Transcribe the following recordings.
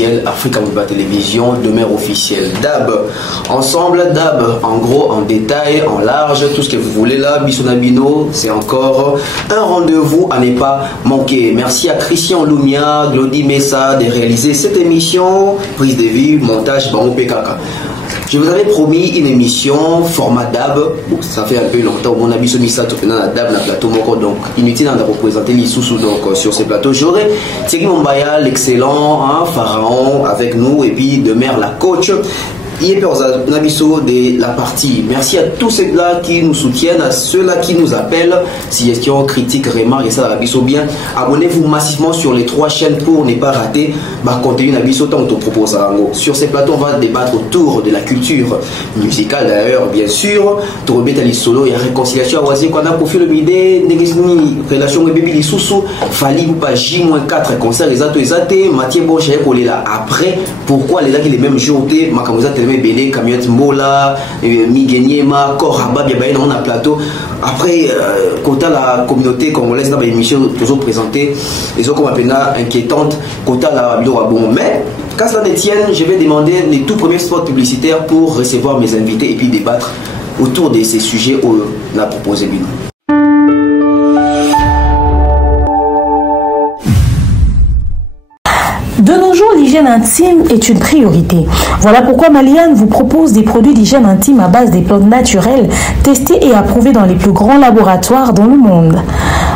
officielle, Africa Mobile Télévision demeure officielle. DAB, ensemble, DAB, en gros, en détail, en large, tout ce que vous voulez là, Bisonabino, c'est encore un rendez-vous à ne pas manquer. Merci à Christian Lumia, Glody Messa de réaliser cette émission, prise de vue, montage, Bango Pekaka. Je vous avais promis une émission format DAB. Bon, ça fait un peu longtemps. Mon avis sur Missa, tu as DAB, le plateau Moko. Donc, inutile de représenter les sous donc sur ces plateaux. J'aurai Thierry Mombaya, l'excellent Pharaon avec nous. Et puis, de mer, la coach. De la partie. Merci à tous ceux-là qui nous soutiennent, à ceux-là qui nous appellent. Suggestions, critiques, remarques, et ça, la biso bien. Abonnez-vous massivement sur les 3 chaînes pour ne pas rater contenu Nabiso tant qu'on te propose. Sur ces plateaux, on va débattre autour de la culture musicale d'ailleurs, bien sûr. Torobeta solo et réconciliation à Oasis, qu'on a profil le midé, relation avec Bibi Lissoussou, Fali ou pas J-4 concert, les atos, Mathieu Boche, là. Après, pourquoi les les mêmes jours, Makamuza Belé, Camionnette Mola, Migueniema, Koraba, Biabaye, on a plateau. Après, quant à la communauté congolaise, dans l'émission, toujours présentée, les autres comme inquiétantes, quant à la bon. Mais, qu'à cela ne tienne, je vais demander les tout premiers spots publicitaires pour recevoir mes invités et puis débattre autour de ces sujets où on a proposé Bino. De nos jours, l'hygiène intime est une priorité. Voilà pourquoi Maliane vous propose des produits d'hygiène intime à base des plantes naturelles testés et approuvés dans les plus grands laboratoires dans le monde.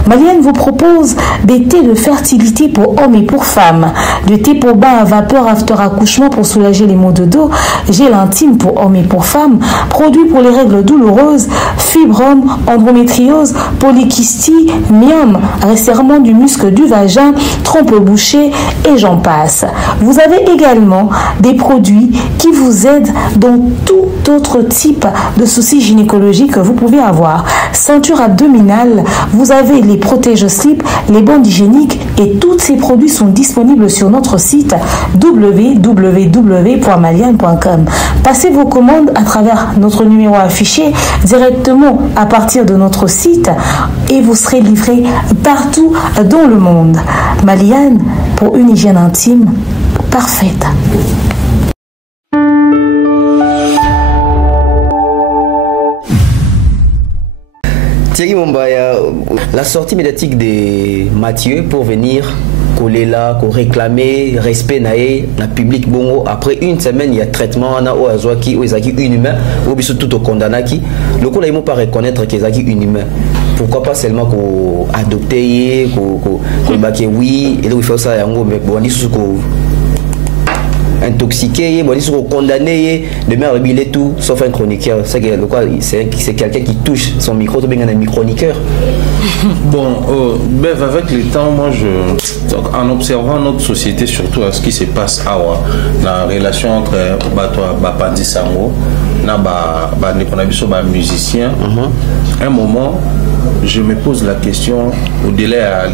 Maliane vous propose des thés de fertilité pour hommes et pour femmes, de thé pour bain à vapeur after accouchement pour soulager les maux de dos, gel intime pour hommes et pour femmes, produits pour les règles douloureuses, fibrome, endométriose, polykystie, myome, resserrement du muscle du vagin, trompe bouchée et j'en passe. Vous avez également des produits qui vous aident dans tout autre type de soucis gynécologiques que vous pouvez avoir. Ceinture abdominale, vous avez les protège-slip, les bandes hygiéniques et tous ces produits sont disponibles sur notre site www.maliane.com. Passez vos commandes à travers notre numéro affiché directement à partir de notre site et vous serez livré partout dans le monde. Maliane pour une hygiène intime parfaite. Thierry Mombaya, la sortie médiatique de Mathieu pour venir coller là, pour réclamer respect naé, la public bongo. Après une semaine, il y a traitement on a au azwaki, au ezaki inhumain, au biso tout au condamnaki. Le coup là, ils m'ont pas reconnaître qu'ils ezaki inhumain. Pourquoi pas seulement qu'on adopter, qu'on baké oui, et là il faut ça yango, mais bon, on dit sous intoxiqué, bon, ils sont condamnés de mer billet tout sauf un chroniqueur. C'est quelqu'un qui touche son micro, tu bien un microniqueur. Bon, avec le temps, moi en observant notre société, surtout à ce qui se passe la relation entre Bapandi Sango et musicien, un moment je me pose la question au-delà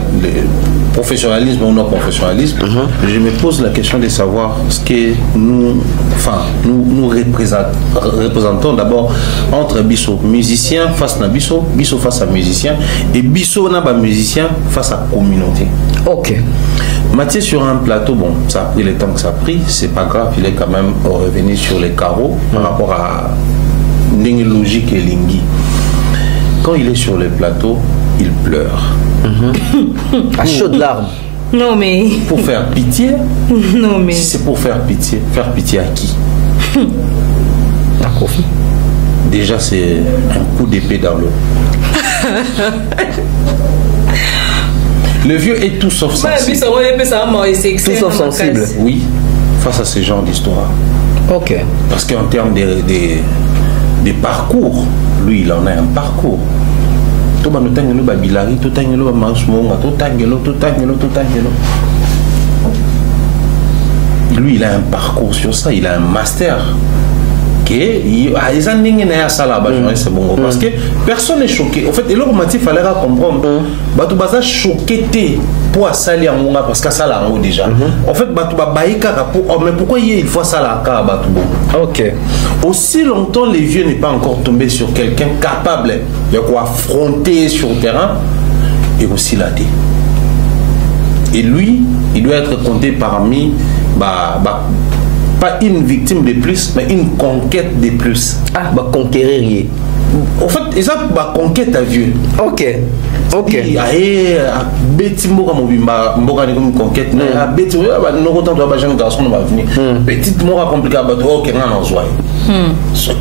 professionnalisme ou non professionnalisme, je me pose la question de savoir ce que nous représentons d'abord entre Bisso musicien face à Bisso face à musicien et Bisso n'a pas musicien face à communauté. Ok. Mathieu sur un plateau, bon, ça a pris le temps que ça a pris, c'est pas grave, il est quand même revenu sur les carreaux par rapport à Ndenge Logique et Lingui. Quand il est sur le plateau, il pleure. À chaudes larmes. Non mais... Pour faire pitié. Non mais... Si c'est pour faire pitié à qui? À Kofi. Déjà c'est un coup d'épée dans l'eau. Le vieux est tout sauf sensible. Tout sauf sensible. Oui, face à ce genre d'histoire. Ok. Parce qu'en termes de parcours, lui il en a un parcours. Lui il a un parcours sur ça, il a un master. Parce que personne n'est choqué. En fait, et là, il fallait comprendre. Tu vas choqué pour salir parce que ça l'a déjà. En fait, mais pourquoi il faut ça là? Ok. Aussi longtemps, les vieux n'est pas encore tombé sur quelqu'un capable de affronter sur le terrain et aussi la dé. Et lui, il doit être compté parmi, pas une victime de plus, mais une conquête de plus. Ah, conquérir. En fait, et ça, conquête à vieux. Ok. Ok. Petit mot comme conquête. Petit mot compliqué. Ok,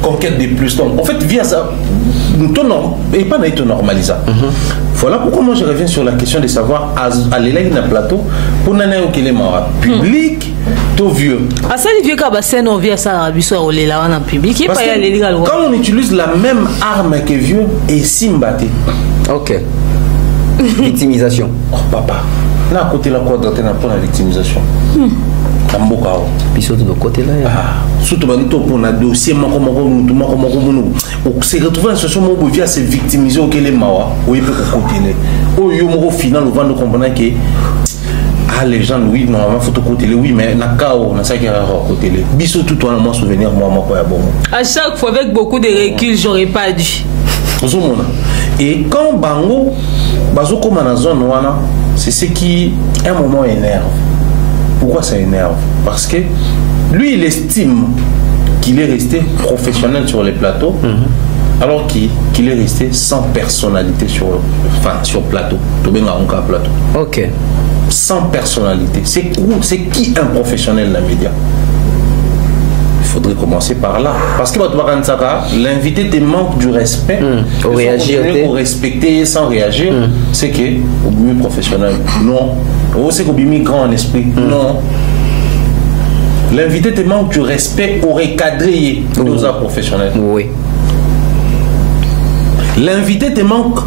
conquête de plus. Donc, en fait, via ça, et pas d'être normalisé. Voilà pourquoi moi je reviens sur la question de savoir à l'élève d'un plateau pour n'aller au public, tout vieux. À ça, les vieux cabasses, on vient ça à Bissau au là en public. Parce que quand on utilise la même arme que vieux et simbaté. Ok. Victimisation. Oh papa, là à côté la quadrate pour la victimisation. Puis surtout de côté là. Surtout pour un dossier, on s'est retrouvé dans une situation où on vient se victimiser au Kélé Mawa, où il peut côté. Au final, on va nous comprendre que les gens, oui, normalement, faut côté, oui, mais Nakao, on a ça qui est à côté. Bissot, tout le monde souvenir, moi, bon. À chaque fois, avec beaucoup de recul, j'aurais pas dû. Et quand Bango, Bazo comme dans la zone, c'est ce qui, à un moment, énerve. Pourquoi ça énerve? Parce que lui, il estime qu'il est resté professionnel sur les plateaux, alors qu'il est resté sans personnalité sur plateau. Plateau. Ok. Sans personnalité. C'est qui un professionnel dans les médias? Il faudrait commencer par là. Parce que l'invité te manque du respect. Pour réagir. Pour respecter sans réagir, c'est que au mieux professionnel. Non. C'est qu'au mieux grand en esprit. Non. L'invité te manque du respect au recadré aux arts professionnels. Oui. L'invité te manque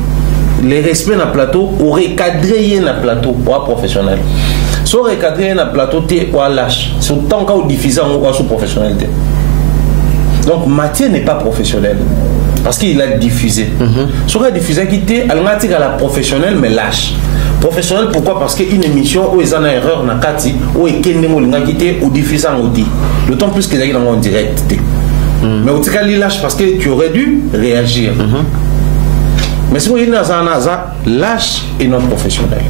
le respect dans le plateau au recadré dans le plateau au professionnel. Si on recadré dans le plateau, tu es lâche. C'est autant qu'on diffuse en sous professionnalité. Donc Mathieu n'est pas professionnel parce qu'il a diffusé. Si on a diffusé qui était à la professionnelle mais lâche. Professionnel pourquoi? Parce qu'une émission où ils ont une erreur dans Kati où ils ont quitté ou diffusé en audio. D'autant plus qu'ils sont en direct. Mais au cas il lâche parce que tu aurais dû réagir. Mais si vous êtes dans un lâche et non professionnel.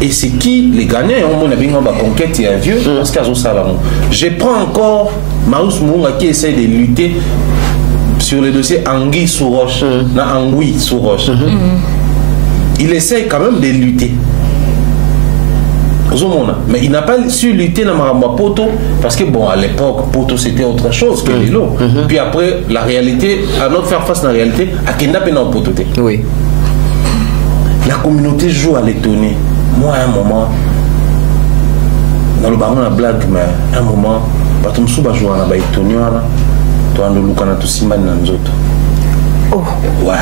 Et c'est qui les gagnants? On a bien conquête et vieux parce qu'ils ont ça là. Je prends encore Maus Mounga qui essaie de lutter sur le dossier Anguille sous roche. Anguille sous roche. Il essaie quand même de lutter. Mais il n'a pas su lutter dans Maramba Poto parce que bon, à l'époque, Poto c'était autre chose que Lilo. Puis après, la réalité, à notre faire face à la réalité, à Kenda Pena Poto. Oui. La communauté joue à l'étonner. Moi, à un moment, dans le baron, la blague, mais à un moment, je suis joué à l'étonner. Je suis allé Oh. Ouais.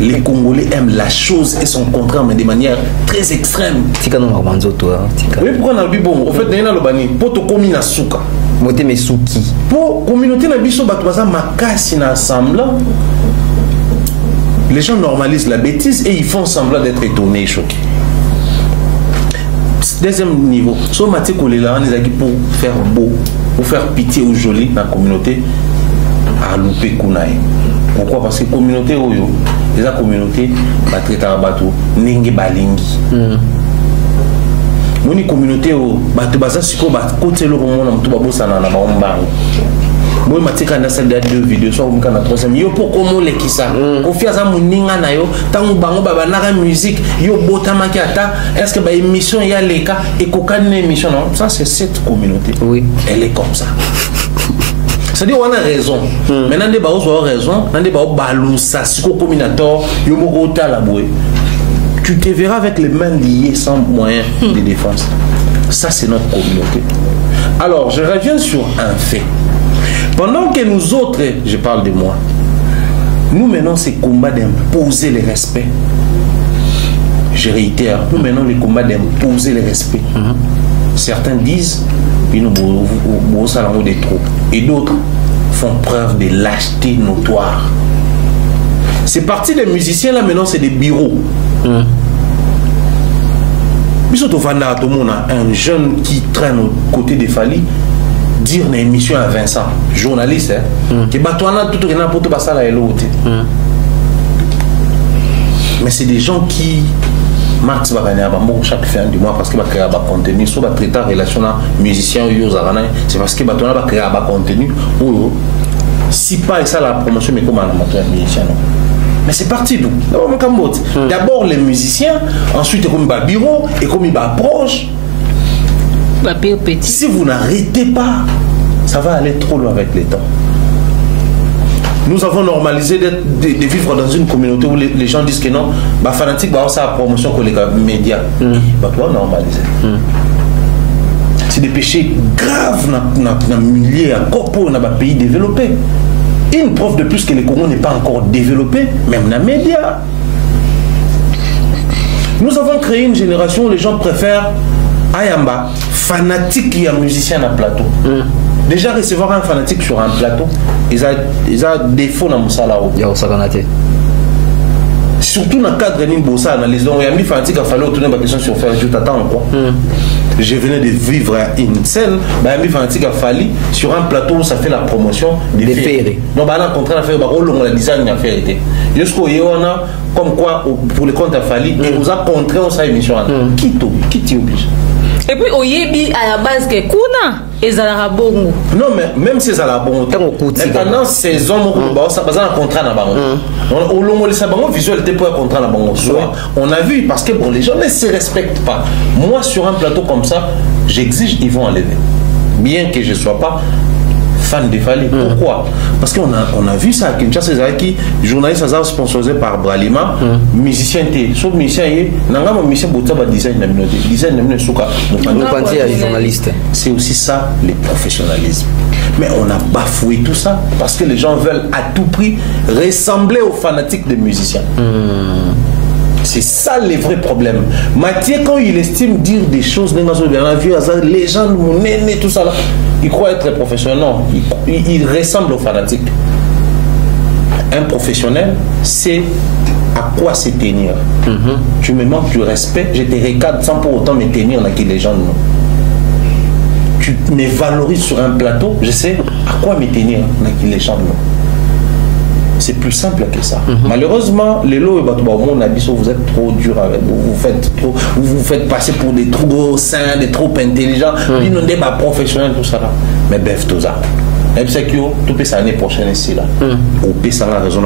Les Congolais aiment la chose et son contraire, mais de manière très extrême. Tika no marbanzo toi. Oui, pourquoi on a dit bon? En fait, on a le bani. Pour te communiquer à souka. Moté mes souki. Pour communauté na biso batwaza makasi na assemblant. Les gens normalisent la bêtise et ils font semblant d'être étonnés et choqués. Deuxième niveau. So mati kolela on les a dit pour faire beau, pour faire pitié aux jolis dans la communauté à louper kunaï. Pourquoi? Parce que la communauté, les communautés, va traiter à bateau, n'engue balingi. Moni communauté, bateau basa siko bat côté le roman na mtuba bossa na baombango. Moi matika na celle de 2 vidéos soit on kana 3e yo pour comment les kisa. Confia za muninga na yo, tangu bango baba na musique, yo botama ki ata, est-ce que ba émission ya leka et kokane émission non? Ça c'est cette communauté. Oui, elle est comme ça. C'est-à-dire on a raison. Maintenant des baos ont raison, dans des baos balousa, siko combinator, yo moko talaboué. Tu te verras avec les mains liées sans moyen de défense. Ça c'est notre communauté. Alors, je reviens sur un fait. Pendant que nous autres, je parle de moi, nous menons ces combats d'imposer le respect. Je réitère, nous menons les combats d'imposer le respect. Certains disent qu'ils nous salons des troupes et d'autres font preuve de lâcheté notoire. C'est parti des musiciens là maintenant, c'est des bureaux. Un jeune qui traîne aux côtés des Fali dire une émission à Vincent, journaliste, qui batouana tout rien pour tout passer à l'autre. Mais c'est des gens qui Max va gagner chaque fin du mois parce qu'il va créer un contenu. Soit va traiter relation musicien ou c'est parce qu'il va créer un contenu. Si pas et ça la promotion, mais comment un musicien. Mais c'est parti d'où? D'abord les musiciens, ensuite comme il bureau et comme il proche. Si vous n'arrêtez pas, ça va aller trop loin avec les temps. Nous avons normalisé de vivre dans une communauté où les gens disent que non, fanatique, c'est la promotion que les médias. Bah, toi, normaliser. C'est des péchés graves dans le milieu, dans les pays développés. Une preuve de plus que le Congo n'est pas encore développé, même dans les médias. Nous avons créé une génération où les gens préfèrent Ayamba, fanatique et un musicien à plateau. Déjà, recevoir un fanatique sur un plateau, ils ont des défauts dans mon salaire. Surtout dans le cadre de Nimbosa, dans les zones où il y a des fanatiques, il a fallu retourner ma question sur faire. Je t'attends quoi. Je venais de vivre une scène, il y a des fanatiques, il a fallu sur un plateau où ça fait la promotion des ferries. Donc, on a rencontré la faire, on a design la faire. Jusqu'au Yéwana, comme quoi, pour le compte, il a fallu, et vous a contré en sa émission. Qui t'y oblige? Et puis, au Yébi, à la base, que Kuna et Zalara Bongo. Non, mais même si Zalara Bongo, pendant ces hommes, ça base un contrat dans Bango. Au long de ça, Bango, visuel était pour un contrat dans Bango. On a vu, parce que bon, les gens ne se respectent pas. Moi, sur un plateau comme ça, j'exige, ils vont enlever. Bien que je ne sois pas fan de Fali. Pourquoi? Parce qu'on a vu ça à Kinshasa, qui journaliste sponsorisé par Bralima, musicien sauf musicien nanga musicien bota ba design na minoté design na minosuka journaliste. C'est aussi ça le professionnalisme. Mais on a bafoué tout ça parce que les gens veulent à tout prix ressembler aux fanatiques des musiciens. C'est ça le vrai problème. Mathieu, quand il estime dire des choses, les gens, tout ça là, il croit être professionnel. Non, il ressemble aux fanatiques. Un professionnel, c'est à quoi se tenir. Tu me manques du respect, je te regarde sans pour autant me tenir là que les gens non. Tu me valorises sur un plateau, je sais à quoi me tenir là que les gens non. C'est plus simple que ça. Malheureusement, les lots et vous êtes trop dur avec vous. Vous faites passer pour des trop sains, des trop intelligents. Ils n'ont pas professionnels, tout ça là. Mais bref, tout ça. Et puis, tout peut l'année prochaine ici là. Ou peut ça la raison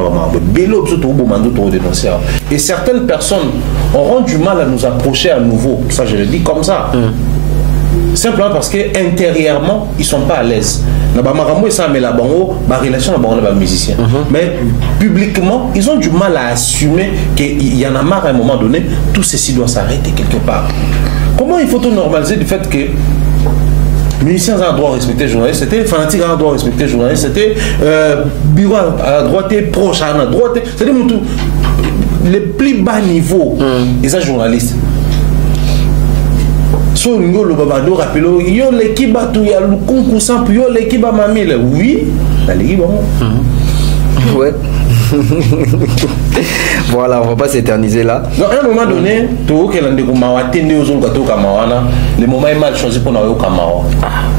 et certaines personnes auront du mal à nous approcher à nouveau. Ça, je le dis comme ça. Simplement parce que intérieurement ils sont pas à l'aise. Mais publiquement ils ont du mal à assumer qu'il y en a marre à un moment donné. Tout ceci doit s'arrêter quelque part. Comment il faut tout normaliser du fait que musiciens ont droit à respecter les journalistes, c'était fanatiques ont droit à respecter les journalistes, c'était bureau à droite, proche à droite, c'est-à-dire les plus bas niveaux des journalistes. So le babado rappelo yo l'équipe batu ya lukunku sample yo l'équipe mamile oui la l'équipe ouais. Voilà, on va pas s'éterniser là. Donc à un moment donné tout que l'ande kuma watende ozonga to kamawana le moment est mal choisi pour nayo kamawa.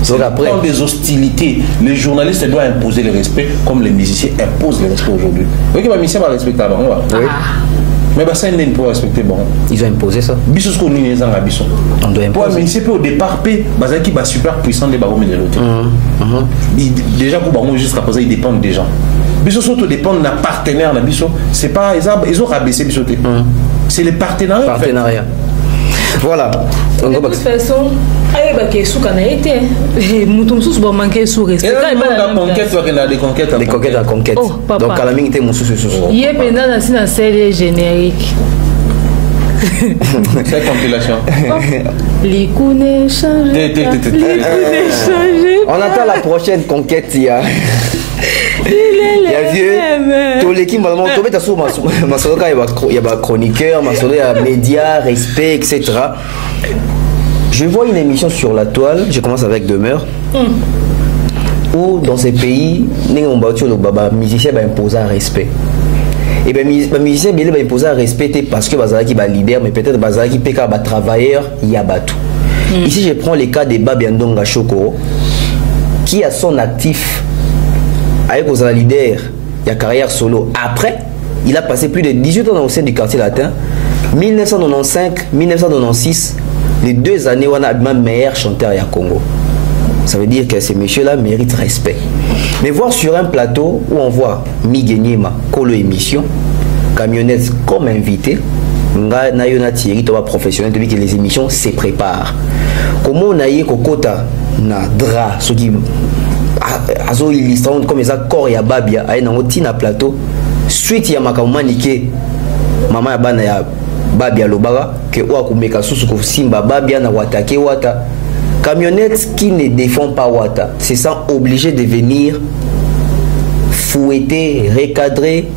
Donc après dans des hostilités, les journalistes doivent imposer le respect comme les musiciens imposent le respect aujourd'hui. Donc les musiciens va respecter avant. Oui. Mais ça, ils ne peuvent respecter. Bon. Ils ont imposé ça. On doit imposer. Pour mais au départ, qui est super puissant des barons de l'autre. Déjà, pour jusqu'à présent, ils dépendent des gens. Biso surtout dépendent d'un partenaire. C'est pas, ils ont rabaissé Biso. C'est les partenariats. Voilà. De toute façon, des conquêtes à conquête. Donc, à la minute, mon sous. Il y a une série générique. C'est compilation. Les coups changés. On attend la prochaine conquête. Il y a vieux. Tous l'équipe, il y a chroniqueur, il y a médias, respect, etc. Je vois une émission sur la toile, je commence avec Demeure, où dans ces pays, les musiciens imposent un respect. Et bien, les musiciens imposent un respect parce que Bazaraki est leader, mais peut-être Bazaraki est travailleur, il y a tout. Ici, je prends les cas de Babiandonga Choko, qui a son actif avec un leader, il y a carrière solo. Après, il a passé plus de 18 ans au sein du quartier latin. 1995-1996, les 2 années, on a le meilleur chanteur à Congo. Ça veut dire que ces messieurs-là méritent respect. Mais voir sur un plateau où on voit Miguenyema, Kolo émission, Camionnette comme invité, Nayona Thierry, toi professionnel, depuis que les émissions se préparent. Comment on a eu Kokota, na Dra, ceux qui azo illustrent comme ça, corps ya Babia, aïe na na plateau, suite ya Makamanike, maman ya bana ya Babia Lobara, que ou akumeka susu ko simba Babia na watake wata. Camionnette qui ne défend pas Wata se sent obligé de venir fouetter, recadrer,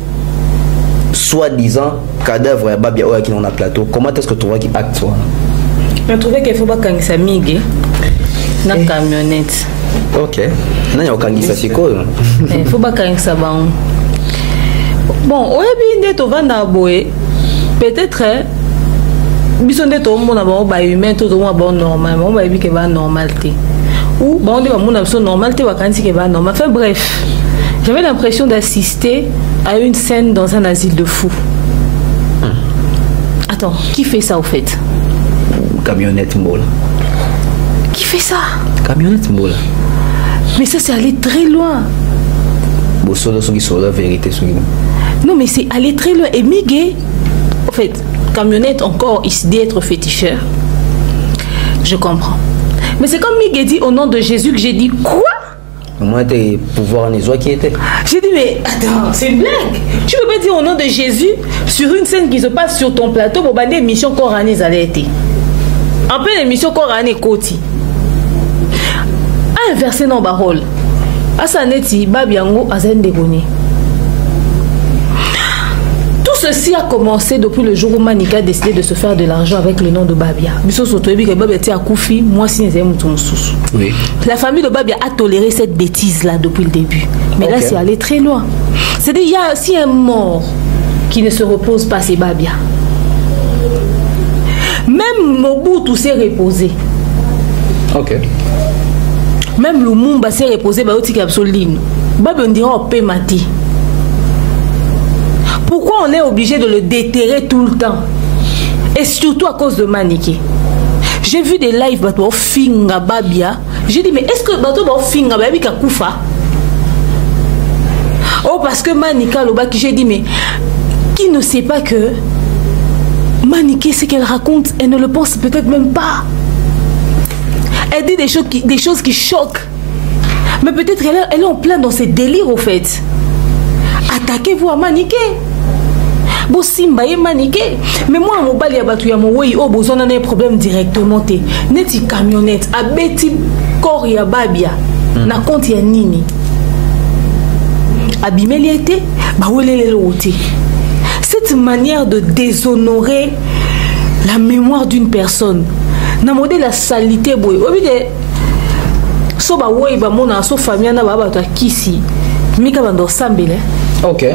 soi-disant, cadavre à Babia Oya qui est dans le plateau. Comment est-ce que tu vois qu'il acte toi? Je trouvais qu'il faut pas qu'il y ait migue dans la camionnette. Ok. Non, il y a aucun qui s'est quoi. Il faut pas qu'il y ait ça. Bon, au début, de vendre peut-être. Bison de tout le monde a ba humain tout le monde ba normal on va dire que va normalité ou bon on dit mon absent normalité va quand que va normal. Enfin bref, j'avais l'impression d'assister à une scène dans un asile de fous. Attends, qui fait ça au fait? Camionnette Mbola. Qui fait ça? Camionnette Mbola. Mais ça c'est aller très loin. Bon solo la vérité sur. Non mais c'est aller très loin et Miguel au fait Camionnette encore ici d'être féticheur. Je comprends. Mais c'est comme Miguel dit au nom de Jésus que j'ai dit quoi? Moi tes pouvoirs en qui était. J'ai dit mais attends, c'est une blague. Tu peux pas dire au nom de Jésus sur une scène qui se passe sur ton plateau pour bander émission Coranée Zalete. En pleine émission Coranée Koti. Un verset dans Barol. Asaneti Babiango Azendegoni. Tout ceci a commencé depuis le jour où Manika a décidé de se faire de l'argent avec le nom de Babia. Oui. La famille de Babia a toléré cette bêtise-là depuis le début. Mais là, c'est allé très loin. C'est-à-dire, il y a aussi un mort qui ne se repose pas, c'est Babia. Même Mobutu s'est reposé. Ok. Même Lumumba s'est reposé, Babia on dira au Pemati. Pourquoi on est obligé de le déterrer tout le temps? Et surtout à cause de Maniké. J'ai vu des lives bateau finga Babia. J'ai dit mais est-ce que bateau finga Babia Koufa? Oh parce que Manika Lobaki, j'ai dit mais qui ne sait pas que Maniké, ce qu'elle raconte, elle ne le pense peut-être même pas. Elle dit des choses qui choquent. Mais peut-être elle est en plein dans ses délires au fait. Attaquez-vous à Maniké. Bo simba ye Maniké. Mais moi mon bali ya batu ya mo oui oh besoin d'un problème directement té. Neti camionnette abeti corps ya Babia. Na compte ya nini. Abimeli été ba welele loté. Cette manière de déshonorer la mémoire d'une personne. Na modé la salité boy. Obide so ba oui ba mona so famille na ba batu kisi. Mika bando sambele. OK.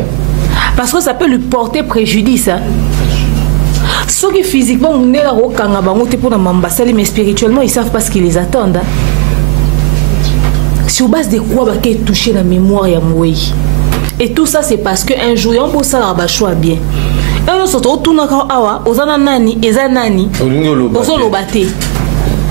Parce que ça peut lui porter préjudice. Hein. Ceux qui physiquement on est là au Kangabango pour la Mambasali, mais spirituellement ils savent pas ce qui les attend. Hein. Sur base de quoi va qu'elle toucher la mémoire ya Mouei. Et tout ça c'est parce que un jour on peut ça la choix bien. Et on se retourne encore awa, ozana nani, eza nani. Ozolo baté.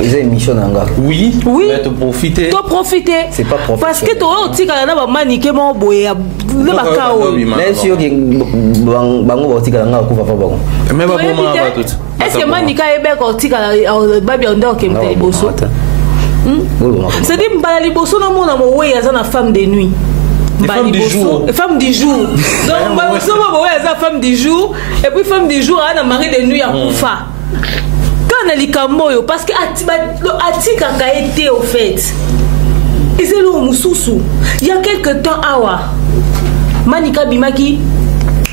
Ils ont une mission nanga. Oui. Oui. Mais te profiter. Te profiter. C'est pas profiter. Parce que toi aussi quand on a Maniké mon boy, le bakao. Même si on bango botika nanga ko va bango. Mais pas pour moi tout. Est-ce que Manika est bien quand tika Babia Ndor qui me bosso? C'est dit mbala liboso na mona mo we yaza na femme de nuit. Femme du jour. Femme du jour. Donc mbala so mo we yaza femme du jour et puis femme du jour a na mari de nuit à Koufa. Parce que Atika a été au fait. Et c'est le Moussoussou. Il y a quelques temps, Manika Bimaki,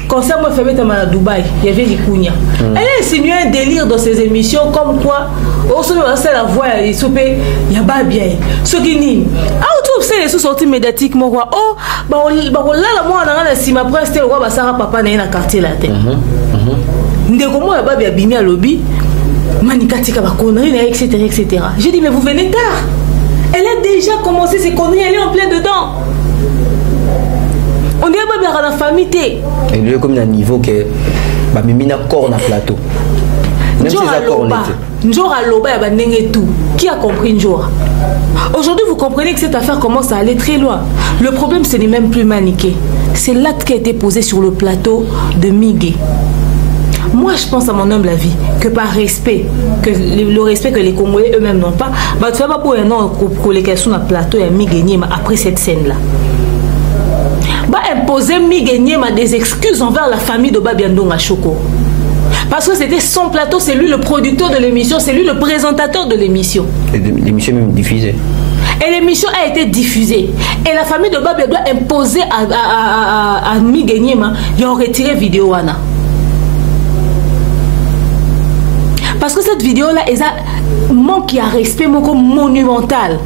concert moi fait mettre à Dubaï, il y avait des Kounia. Elle a insinué un délire dans ses émissions comme quoi, on se met la voix, il y a pas bien. Ce qui n'y. Ah, tu sais, les sous-sorties médiatiquement, oh, bah, là, moi, on a un sima presse, le roi, bah, Sarah Papa, n'a un quartier là. Ndégomo, il y a Bimia lobby. Manika tika ba conneries, etc., etc. J'ai dit, mais vous venez tard. Elle a déjà commencé ses conneries, elle est en plein dedans. On dirait pas bien à la famille. Et lui, comme il y a un niveau que bah mimina corps na plateau. Même si les accords Njora Loba ya banenge tout. Qui a compris Njora? Aujourd'hui, vous comprenez que cette affaire commence à aller très loin. Le problème, ce n'est même plus maniqué. C'est l'acte qui a été posé sur le plateau de Miguel. Moi, je pense à mon humble avis que par respect, que le respect que les Congolais eux-mêmes n'ont pas, bah tu vas pas pour un an coller sur le plateau et Miguel après cette scène-là. Bah imposer Miguel des excuses envers la famille de Babiandonga Choko. Parce que c'était son plateau, c'est lui le producteur de l'émission, c'est lui le présentateur de l'émission. L'émission est même diffusée. Et l'émission a été diffusée. Et la famille de Babia doit imposer à Miguel Niema de retirer vidéo wana. Parce que cette vidéo-là, elle manque à respect monumental.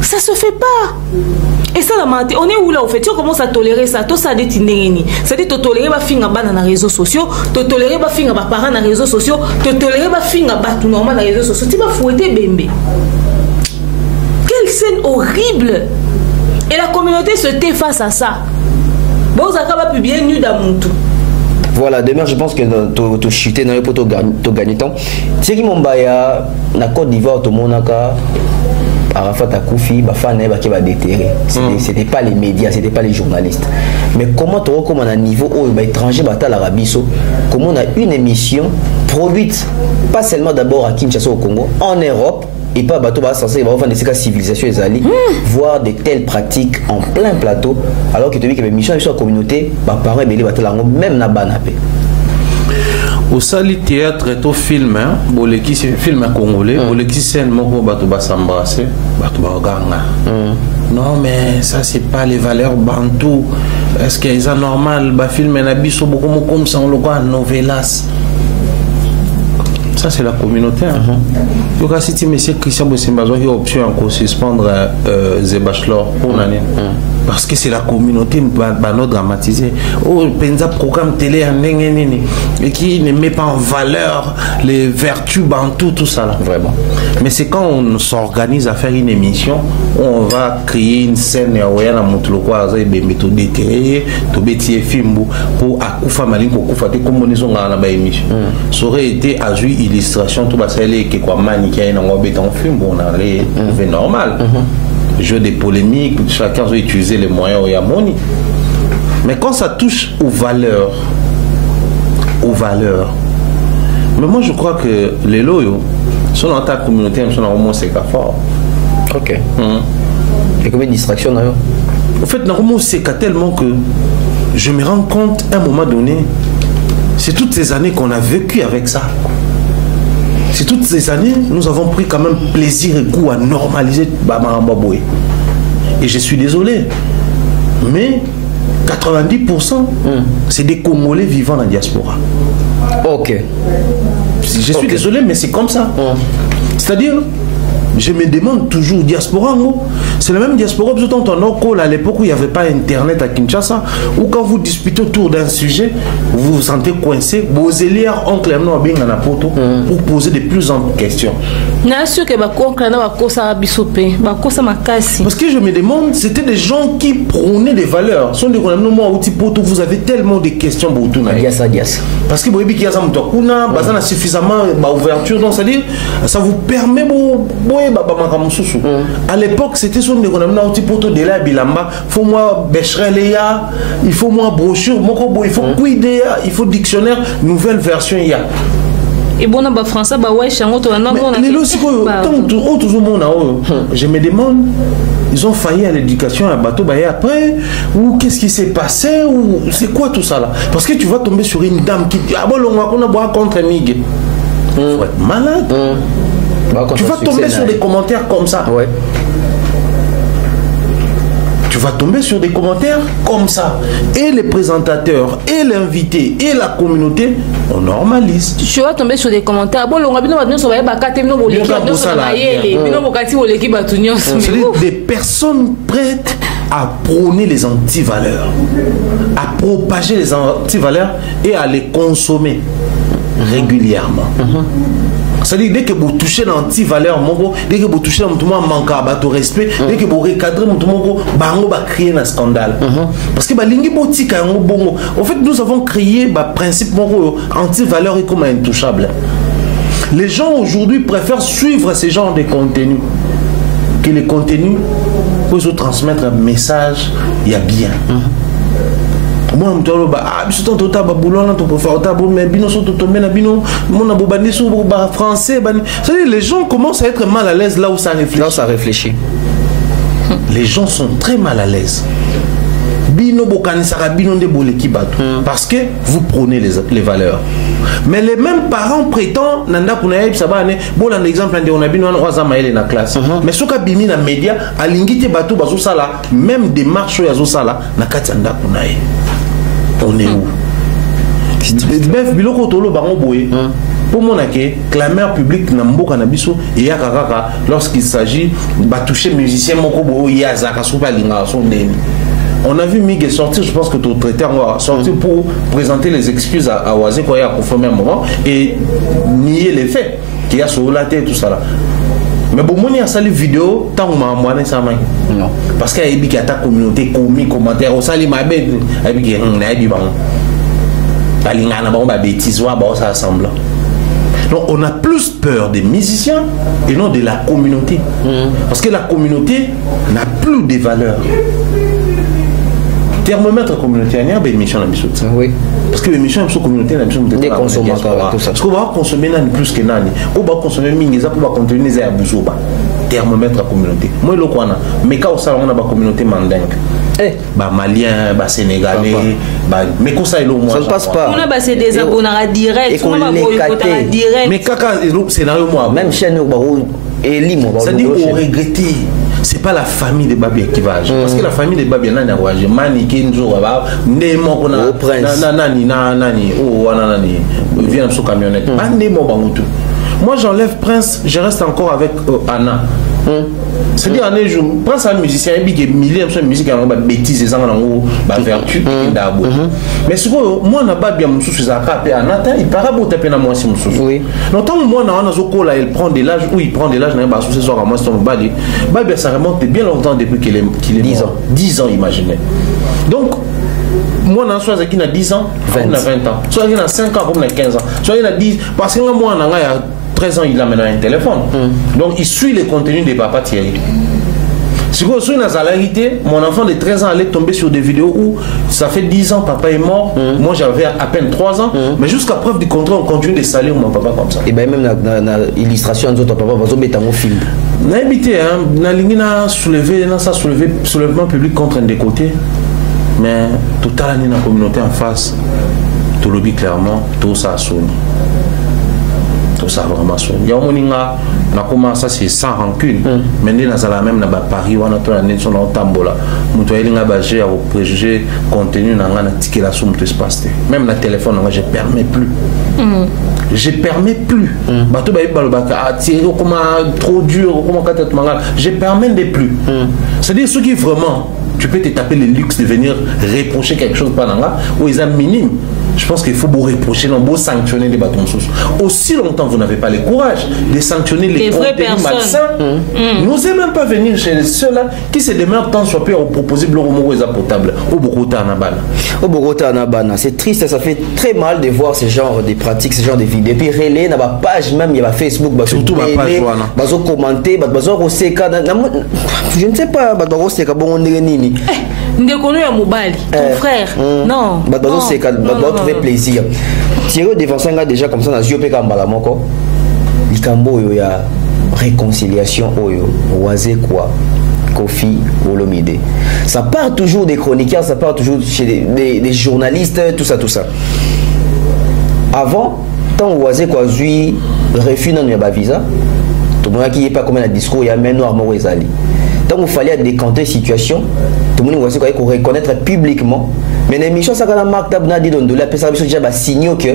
Ça se fait pas. Et ça, on est où là au fait? Tu commences à tolérer ça. Tout ça, c'est-à-dire que tolérer les filles dans les réseaux sociaux, tolérer les filles dans les parents dans les réseaux sociaux, tolérer les filles dans les réseaux sociaux. Tu vas fouetter bébé. Quelle scène horrible! Et la communauté se tait face à ça. Bon, ça va publier nu dans mon tout. Voilà, demain je pense que tu chuté dans le pot, tu gagnes temps. Tu sais qui m'ont baya, na Côte d'Ivoire, tout le monde a. Arafat Akoufi, qui va déterrer. C'était pas les médias, c'était pas les journalistes. Mais comment tu recommandes à un niveau où étranger à l'Arabie Saoudite, comment on a une émission produite, pas seulement d'abord à Kinshasa au Congo, en Europe, et pas bateau censé avoir des civilisations les alliés, voir de telles pratiques en plein plateau, alors que tu dis que l'émission est sur la communauté, même na banapé. Au sali théâtre et au film, boleki film congolais, boleki scène moko bato ba s'embrasser, bato ba ganga. Non mais ça c'est pas les valeurs bantou. Est-ce que c'est normal ba film na biso beaucoup comme ça on le voit novelas. Ça c'est la communauté. Tu vois si tu monsieur Christian Bosimbazo il a option encore suspendre The Bachelor pour l'année. Parce que c'est la communauté qui dramatisé. Oh, penza programme télé et qui ne met pas en valeur les vertus bantou, tout ça là. Vraiment. Mais c'est quand on s'organise à faire une émission, on va créer une scène pour Akoufa Maling pour Akoufa comme on est émission. Ça aurait été à jouer illustration tout ça que quoi maniquer dans un film on allait trouver normal. Jeu des polémiques, chacun doit utiliser les moyens au Yamoni. Mais quand ça touche aux valeurs, mais moi je crois que les loyaux sont dans ta communauté, sont dans le monde c'est fort. Ok. Et combien de distractions d'ailleurs? En fait, dans le monde c'est tellement que je me rends compte à un moment donné, c'est toutes ces années qu'on a vécu avec ça. C'est toutes ces années, nous avons pris quand même plaisir et goût à normaliser Bamambaboué. Et je suis désolé, mais 90% c'est des Congolais vivant dans la diaspora. Ok. Je suis désolé, mais c'est comme ça. C'est-à-dire, je me demande toujours, diaspora, c'est la même diaspora, à l'époque où il n'y avait pas Internet à Kinshasa, ou quand vous disputez autour d'un sujet, vous vous sentez coincé, vos élèves oncle pour poser de plus en plus de questions. Parce que je me demande, c'était des gens qui prônaient des valeurs. Vous avez tellement de questions. Parce que vous avez suffisamment d'ouverture, donc c'est-à-dire, ça vous permet à l'époque c'était son de la bilamba faut moi bechereléa il faut moi brochure il faut cuidéa il faut dictionnaire nouvelle version il y a et bon en français bah ouais chango to na je me demande ils ont failli à l'éducation à bateau bah après ou qu'est-ce qui s'est passé ou c'est quoi tout ça là parce que tu vas tomber sur une dame qui dit ah bon on a boire contre Miguel faut être malade. Tu vas tomber sur des commentaires comme ça. Ouais. Tu vas tomber sur des commentaires comme ça. Et les présentateurs, et l'invité, et la communauté, on normalise. Tu vas tomber sur des commentaires. C'est des personnes prêtes à prôner les antivaleurs, à propager les antivaleurs et à les consommer régulièrement. C'est-à-dire, dès que vous touchez l'anti-valeur, dès que vous touchez l'anti manque à tout respect, dès que vous recadrez mon tomo, bango va créer un scandale. Parce que lingi botika bongo. En fait, nous avons créé principe anti-valeur et comme intouchable. Les gens aujourd'hui préfèrent suivre ces genres de contenus que les contenus pour se transmettre un message, il y a bien. Moi, je suis français. Les gens commencent à être mal à l'aise là où ça réfléchit. Là où ça réfléchit. Les gens sont très mal à l'aise. Parce que vous prônez les valeurs. Mais les mêmes parents prétendent, bon, un exemple, on a la classe. Mais ce qu'on a mis dans les médias, à l'ingité bateau, même démarche, on est où? Pour mon clameur public lorsqu'il s'agit de toucher musicien, on a vu Miguel sortir, je pense que tout traité va sortir pour présenter les excuses à Oazé quand il a confirmé un moment et nier les faits qu'il y a sur la tête et tout ça là. Mais bon, moi, il y a une vidéo, tant que moi, ça m'a non. Parce qu'il y a ta communauté, comique, commentaire, au salut, ma bête, il y a des bêtises, ça ressemble. Donc, on a plus peur des musiciens et non de la communauté. Parce que la communauté n'a plus de valeurs. Thermomètre communautaire, il y a une émission dans le oui. Parce que l'émission est communautaire, des consommateurs, tout ça. Parce qu'on va consommer plus que nani. On va consommer mingiza pour contenir les abouzoba. Thermomètre à communauté. Moi, le quoi mais quand on a une communauté mandingue. Malien, sénégalais, mais quand ça est le ça ne passe pas. On a passé des abonnés direct, on a direct. Mais quand scénario moi, même chaîne c'est-à-dire on regrette. C'est pas la famille de Babi qui va agir. Parce que la famille de Babi n'a pas agir. Mani Kenzo, Nemo, Nani, vient sur camionnette. Moi j'enlève Prince, je reste encore avec Anna. C'est-à-dire, Prince est un musicien, il y a milliers de musique qui ont des bêtises, des vertus, mais ce que moi, je n'ai pas bien Anna, il paraît beau taper dans moi si je tant que moi, il prend de l'âge, où il prend de l'âge, ça remonte bien longtemps depuis qu'il est 10 ans. 10 ans, imaginez. Donc, moi, je suis qui a 10 ans, on a 20 ans. Soit il a 5 ans, on a 15 ans. Soit il a 10 parce que moi, il y a 13 ans, il a maintenant un téléphone. Donc, il suit les contenus des papas Thierry. Si vous avez une réalité, mon enfant de 13 ans allait tomber sur des vidéos où ça fait 10 ans, papa est mort. Moi, j'avais à peine 3 ans. Mais jusqu'à preuve du contraire, on continue de salir mon papa comme ça. Et bien, même dans l'illustration de ton papa, vous avez un film. On a habité, soulèvement public contre un des côtés. Mais tout à l'année dans la communauté en face, tout le dit clairement, tout ça a sonné. Tout ça a vraiment sonné. Il y a un moment, ça c'est sans rancune. Mais nous avons même dans Paris, on a tout l'année sur notre tambola. Nous avons basé à préjugés contenu dans la ticket la somme de espace. Même le téléphone, je ne permets plus. Je ne permets plus. Trop dur, je ne permets plus. C'est-à-dire ceux qui vraiment. Tu peux te taper le luxe de venir reprocher quelque chose par là, ou ils sont minimes. Je pense qu'il faut vous reprocher, non, vous sanctionner les bâtons sous. Aussi longtemps vous n'avez pas le courage de sanctionner les contenus malsains. N'osez même pas venir chez ceux-là qui se demeurent tant soit peu à proposer le romo potable au Bogota Anabana. Au Bogota Anabana, c'est triste, ça fait très mal de voir ce genre de pratiques, ce genre de vidéos. Et puis relais, dans ma page même, il y a Facebook, surtout ma page, bazo commenter, bazo roseka, je ne sais pas, bazo roseka bon on est nini. Ndekonu ya mobali, ton frère. Non. Bazo seka, bazo trouver plaisir. Thierry Devansenga déjà comme ça dans Zio Peka Mbalamoko. Likambo yo ya réconciliation oyo, oise quoi. Kofi Olomide. Ça part toujours des chroniqueurs, ça part toujours chez des journalistes, tout ça. Avant, tant oise quoi zui refus non ya ba visa. Tout le monde qui est pas comme un discours, il y a même noir Morizali. Tant qu'il fallait décanter la situation, tout le monde voit qu'on reconnaître publiquement. Mais l'émission, ça quand la marque d'Abna dit donc la personne déjà va signer que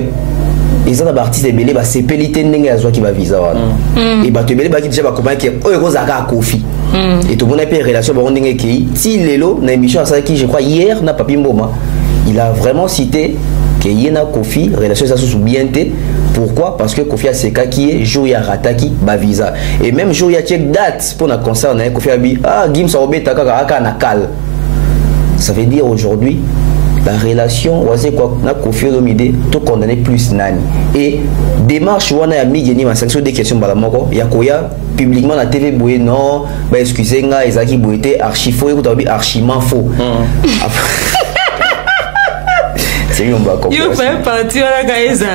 ils ont des artistes de belé, c'est pelité n'engue azwa qui va visa. Et bah tu belé bah qui déjà va comprendre que oh zaka Kofi. Et tout le monde a fait relation bah on n'engue qui. Si l'élo dans l'émission ça qui je crois hier n'a pas Mboma, il a vraiment cité que Yena Kofi relation ça sous bien té Pourquoi? Parce que Kofi Aseka qui est jour ya rataki ba visa et même jour ya check date pour na concert na Kofi Abi Gims Obeta kaka na kal. Ça veut dire aujourd'hui la relation oisé quoi na Kofi Olomide tout condamné plus nani et démarche wana ya migeni ma sanction des questions bala moko ya koya publiquement la TV boye non bah excusez nga ezaki boyete archi faux ou tabi archiment faux. C'est un bas complet. You fais partie de la gaïsa.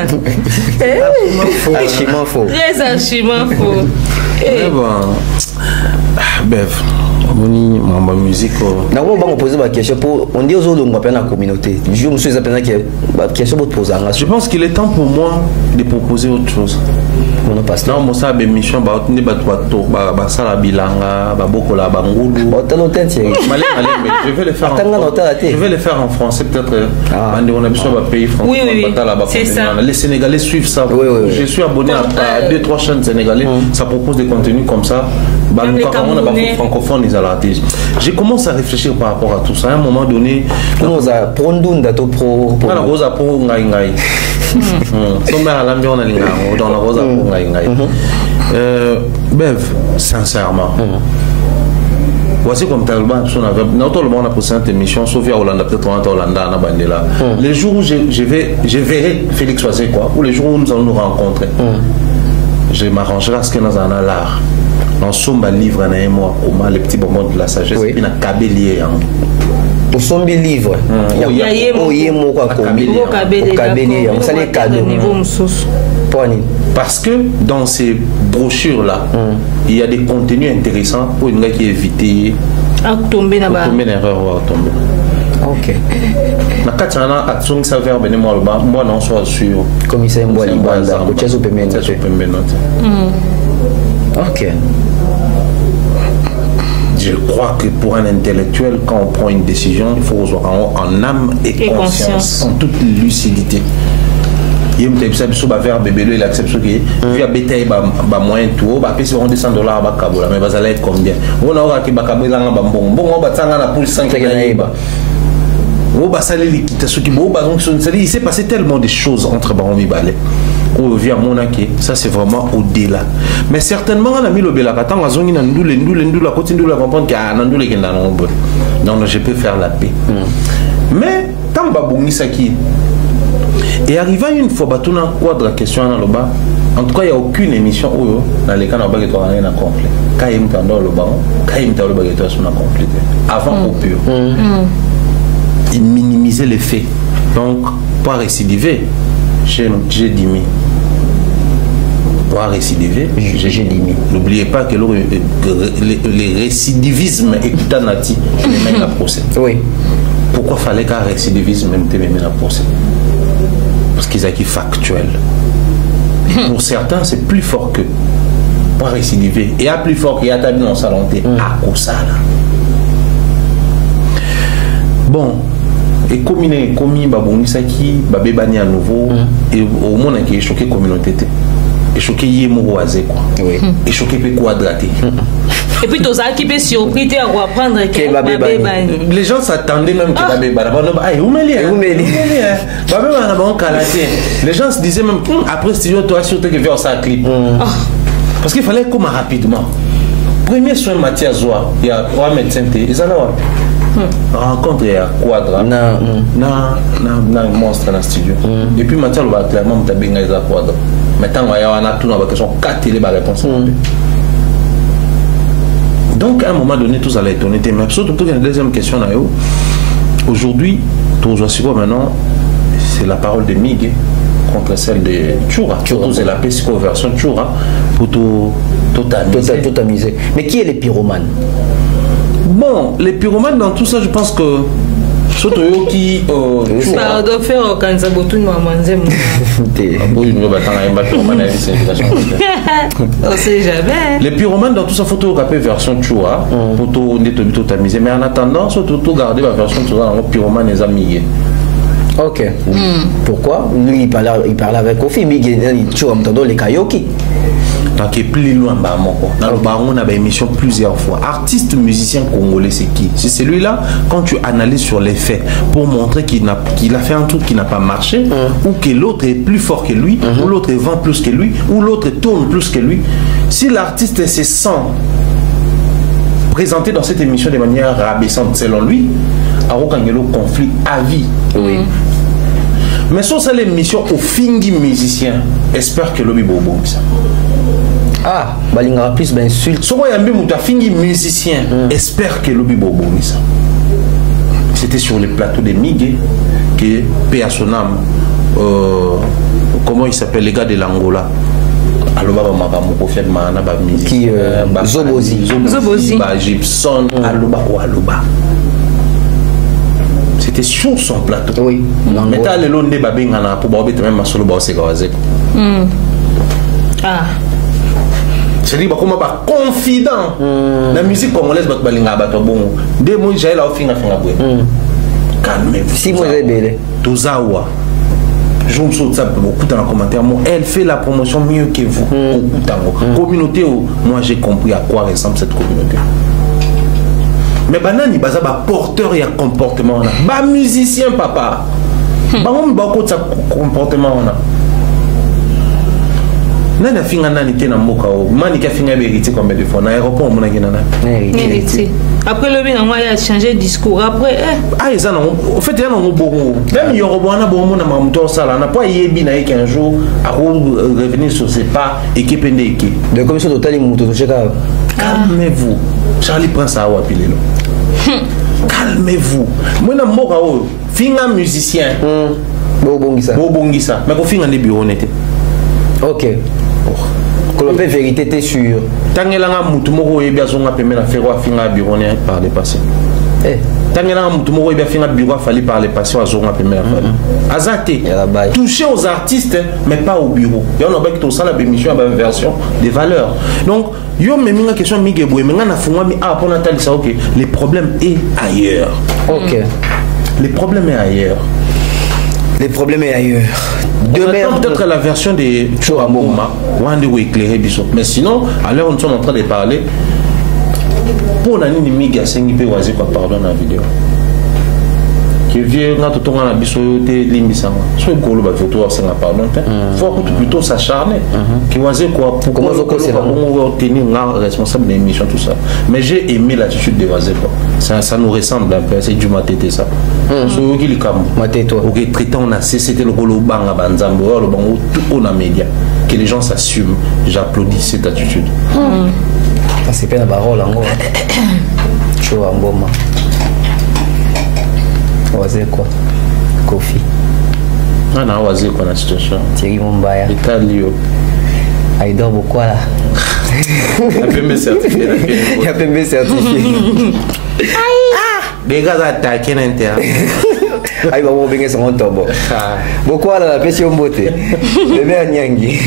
Archiment faux. Yes, archiment faux. Mais bon, bref. Ma musique. On va me poser ma question pour. On dit aux autres, on va la communauté. Je me suis dit que question pour te poser. Je pense qu'il est temps pour moi de proposer autre chose. On passe. Non, moi ça a mission, on est bateau, ça bilanga, beaucoup la bangoulou. Je vais le faire. Je vais le faire en français peut-être. On a besoin d'un pays français. Oui, c'est ça. Les Sénégalais suivent ça. Je suis abonné à 2-3 chaînes sénégalaises. Ça propose des contenus comme ça. Même les Camerounais. Francophones, ils allaient. J'ai commencé à réfléchir par rapport à tout ça. À un moment donné, on a prendre dato pro. La rosa pro ngai. Dans la rosa pro ngai. Bev, sincèrement. Voici comme Talban, on a posé cette émission, sauf à Hollande, peut-être en Hollande, à Bandela. Les jours où je verrai Félix Oisé, quoi, ou les jours où nous allons nous rencontrer, je m'arrangerai à ce que nous en avons l'art. Nous sommes un livre, moi, les petits bonbons de la sagesse, et puis un cabellier. Nous sommes des livres. Il y a parce que dans ces brochures-là, il y a des contenus intéressants pour une gars qui évite à tomber là-bas. Tomber l'erreur ou à tomber. Ok. Na katana action ça vers ben moi non soit sûr. Commissaire Mbwali Banda, Kochezo Pemeno. Ok. Je crois que pour un intellectuel, quand on prend une décision, il faut avoir en âme et conscience, en toute lucidité. Il me dit que vers bébé il accepte ce qui est via bétail moyen tout bah puis si on descend $, bah kabola mais ça va être combien on aura qui bah kabola nga bon on va tanga na pour 5 ba on va saler l'équitation qui bon bah donc il s'est passé tellement de choses entre Baromi Balé on vient Monaki ça c'est vraiment au-delà mais certainement on a mis le belaka tant à zone ndou la continue la comprendre qu'il y a ndou les kenda non je peux faire la paix mais tant babongi saki. Et arrivé une fois, bah, tout n'a quoi de la question dans le bas. En tout cas, il n'y a aucune émission où dans les cas où il y a un complet. Quand il y a un dans le bas, quand il y a un complet. Avant coupure. Il minimisait les faits. Donc, pour récidiver, j'ai 10 000. Pour récidiver, j'ai 10 000. N'oubliez pas que les récidivismes écoutant Nati, je les mets à procès. Oui. Pourquoi fallait qu'un récidivisme même te mette à procès? Parce qu'ils acquis factuel. Pour certains, c'est plus fort que pour récidiver. Et à plus fort qu'il y a tabi dans sa lanté. À cause ça là. Bon. Et comme il est commis, baboni saki, babé bani à nouveau. Et au monde qui est choqué communauté. Et choqué yémouroisé quoi. Et choqué peu quadraté. Et puis, tous qui peut surpris à apprendre que Babé Bani. Les gens s'attendaient même que Babé Bani. Les gens se disaient même après studio, toi surtout que vers ça clip. Parce qu'il fallait comme rapidement. Premier soin Mathias Zoua, il y a trois médecins. Ils allaient rencontre il y a quadra. Non, monstre dans le studio. Et puis Mathias va clairement me taper dans quadra. Maintenant, il y a un tout dans la question 4 télé réponse. Donc à un moment donné, tous allaient étonner. Mais surtout pour une deuxième question, aujourd'hui, maintenant, c'est la parole de Mig contre celle de Tchoura. Surtout c'est la version Tchoura pour tout tamiser. Mais qui est les pyromanes? Bon, les pyromanes dans tout ça, je pense que surtout qui ça doit faire quand ça bout nous manger on sait jamais. Les pyromanes dans tout ça faut tout rappeler version Tchoura pour tout nettoyer tamiser mais en attendant surtout tout garder la version Tchoura dans pyromanes les amis. Ok. Pourquoi lui il parlait avec Kofi mais il Tchoura m'entendait les Kayoki. donc plus loin on a émission plusieurs fois. Artiste musicien congolais, c'est qui? C'est celui-là, quand tu analyses sur les faits pour montrer qu'il a fait un truc qui n'a pas marché, ou que l'autre est plus fort que lui, ou l'autre vend plus que lui, ou l'autre tourne plus que lui. Si l'artiste se sent présenté dans cette émission de manière rabaissante selon lui, Arokangelo conflit à vie. Oui. Mais sur cette émission au fingi musicien, espère que l'obi bobo ça. Ah, balinga plus d'insultes. Sur quoi yambi muta fingi musicien, espère que l'obi bobo ça. C'était sur les plateaux de Miguel que paix à son âme. Comment il s'appelle, les gars de l'Angola. Aloba makamoko fait mana ba musique qui Zobozi ba Gibson aloba c'était sur son plateau. Oui. Mais t'as le long de babengana pour ba même masolo ba osekawaze. Ah. C'est dit ba comment ba confident. La musique congolaise ba balinga ba to bon. De mo jaila ofinga finga bwe. Calmez-vous. Si vous êtes belé. Tozawa. Je me souviens beaucoup dans les commentaires. Elle fait la promotion mieux que vous. Communauté, moi j'ai compris à quoi ressemble cette communauté. Mais banani baza ba porteur et comportement on a. Ba musicien papa. Ba on ba ko sa comportement on a. Nana finga nani te na mboka o. Mani ka finga vérité comme de fois na aéroport mon ngina na. Vérité. Après le bien il a changé de discours après ah ils en ont en fait il y en a beaucoup même Yorobana bon na mamuto sala na pas yebi na qu'un jour à revenir sur ses pas équipe ndeke de commission totale muto cheka. Calmez-vous. Charlie prend ça à pilelo. Calmez-vous. Moi na mboka o finga musicien bobongisa mais ko finga ne bureau nete. OK. Qu'on fait vérité t'es sûr. Tangelanga mutu moko yebi azonga pemela fero afinga bureau ne par le passé. Tangelanga mutu moko yebi afinga bureau fallait par le passé azonga pemela fallait. Azate. Toucher aux artistes mais pas au bureau. Il y en a qui tout ça la émission à version des valeurs. Donc yo me minga question migeboe menga na fungwa mi a pour Nathalie ça OK. Le problème est ailleurs. OK. Le problème est ailleurs. Le problème est ailleurs. Demain, peut-être la version de Choramoma, ou éclairer Bissot. Mais sinon, à l'heure où nous sommes en train de parler, pour la ligne Miga, c'est une peu oisé quoi, pardon, dans la vidéo. Qui vient quand on a Bissot, t'es limbissant. Soit le gros, il faut c'est la pardon. Il faut plutôt s'acharner. Qui oisé quoi, pour comment on tenir responsable de l'émission, tout ça. Mais j'ai aimé l'attitude de oisé quoi. Ça nous ressemble un peu, c'est du matété ça. So qui le cam. Maté-toi. OK, traitant on a c'était le rôle banga banzambo, le bango tout on a média. Que les gens s'assument. J'applaudis cette attitude. Ça c'est pas la parole en gros. Chaud en boma. Oisé quoi? Kofi. Ah non, oisé quoi la situation. Thierry Mumbaya. Italio. Il dort beaucoup là. Il a PMB certifié. Il a PMB certifié. Les gars attaquent l'intérieur. Ah, il va vous venir sur mon tombeau. Beaucoup là la pêche au beauté. Le bien nyangi.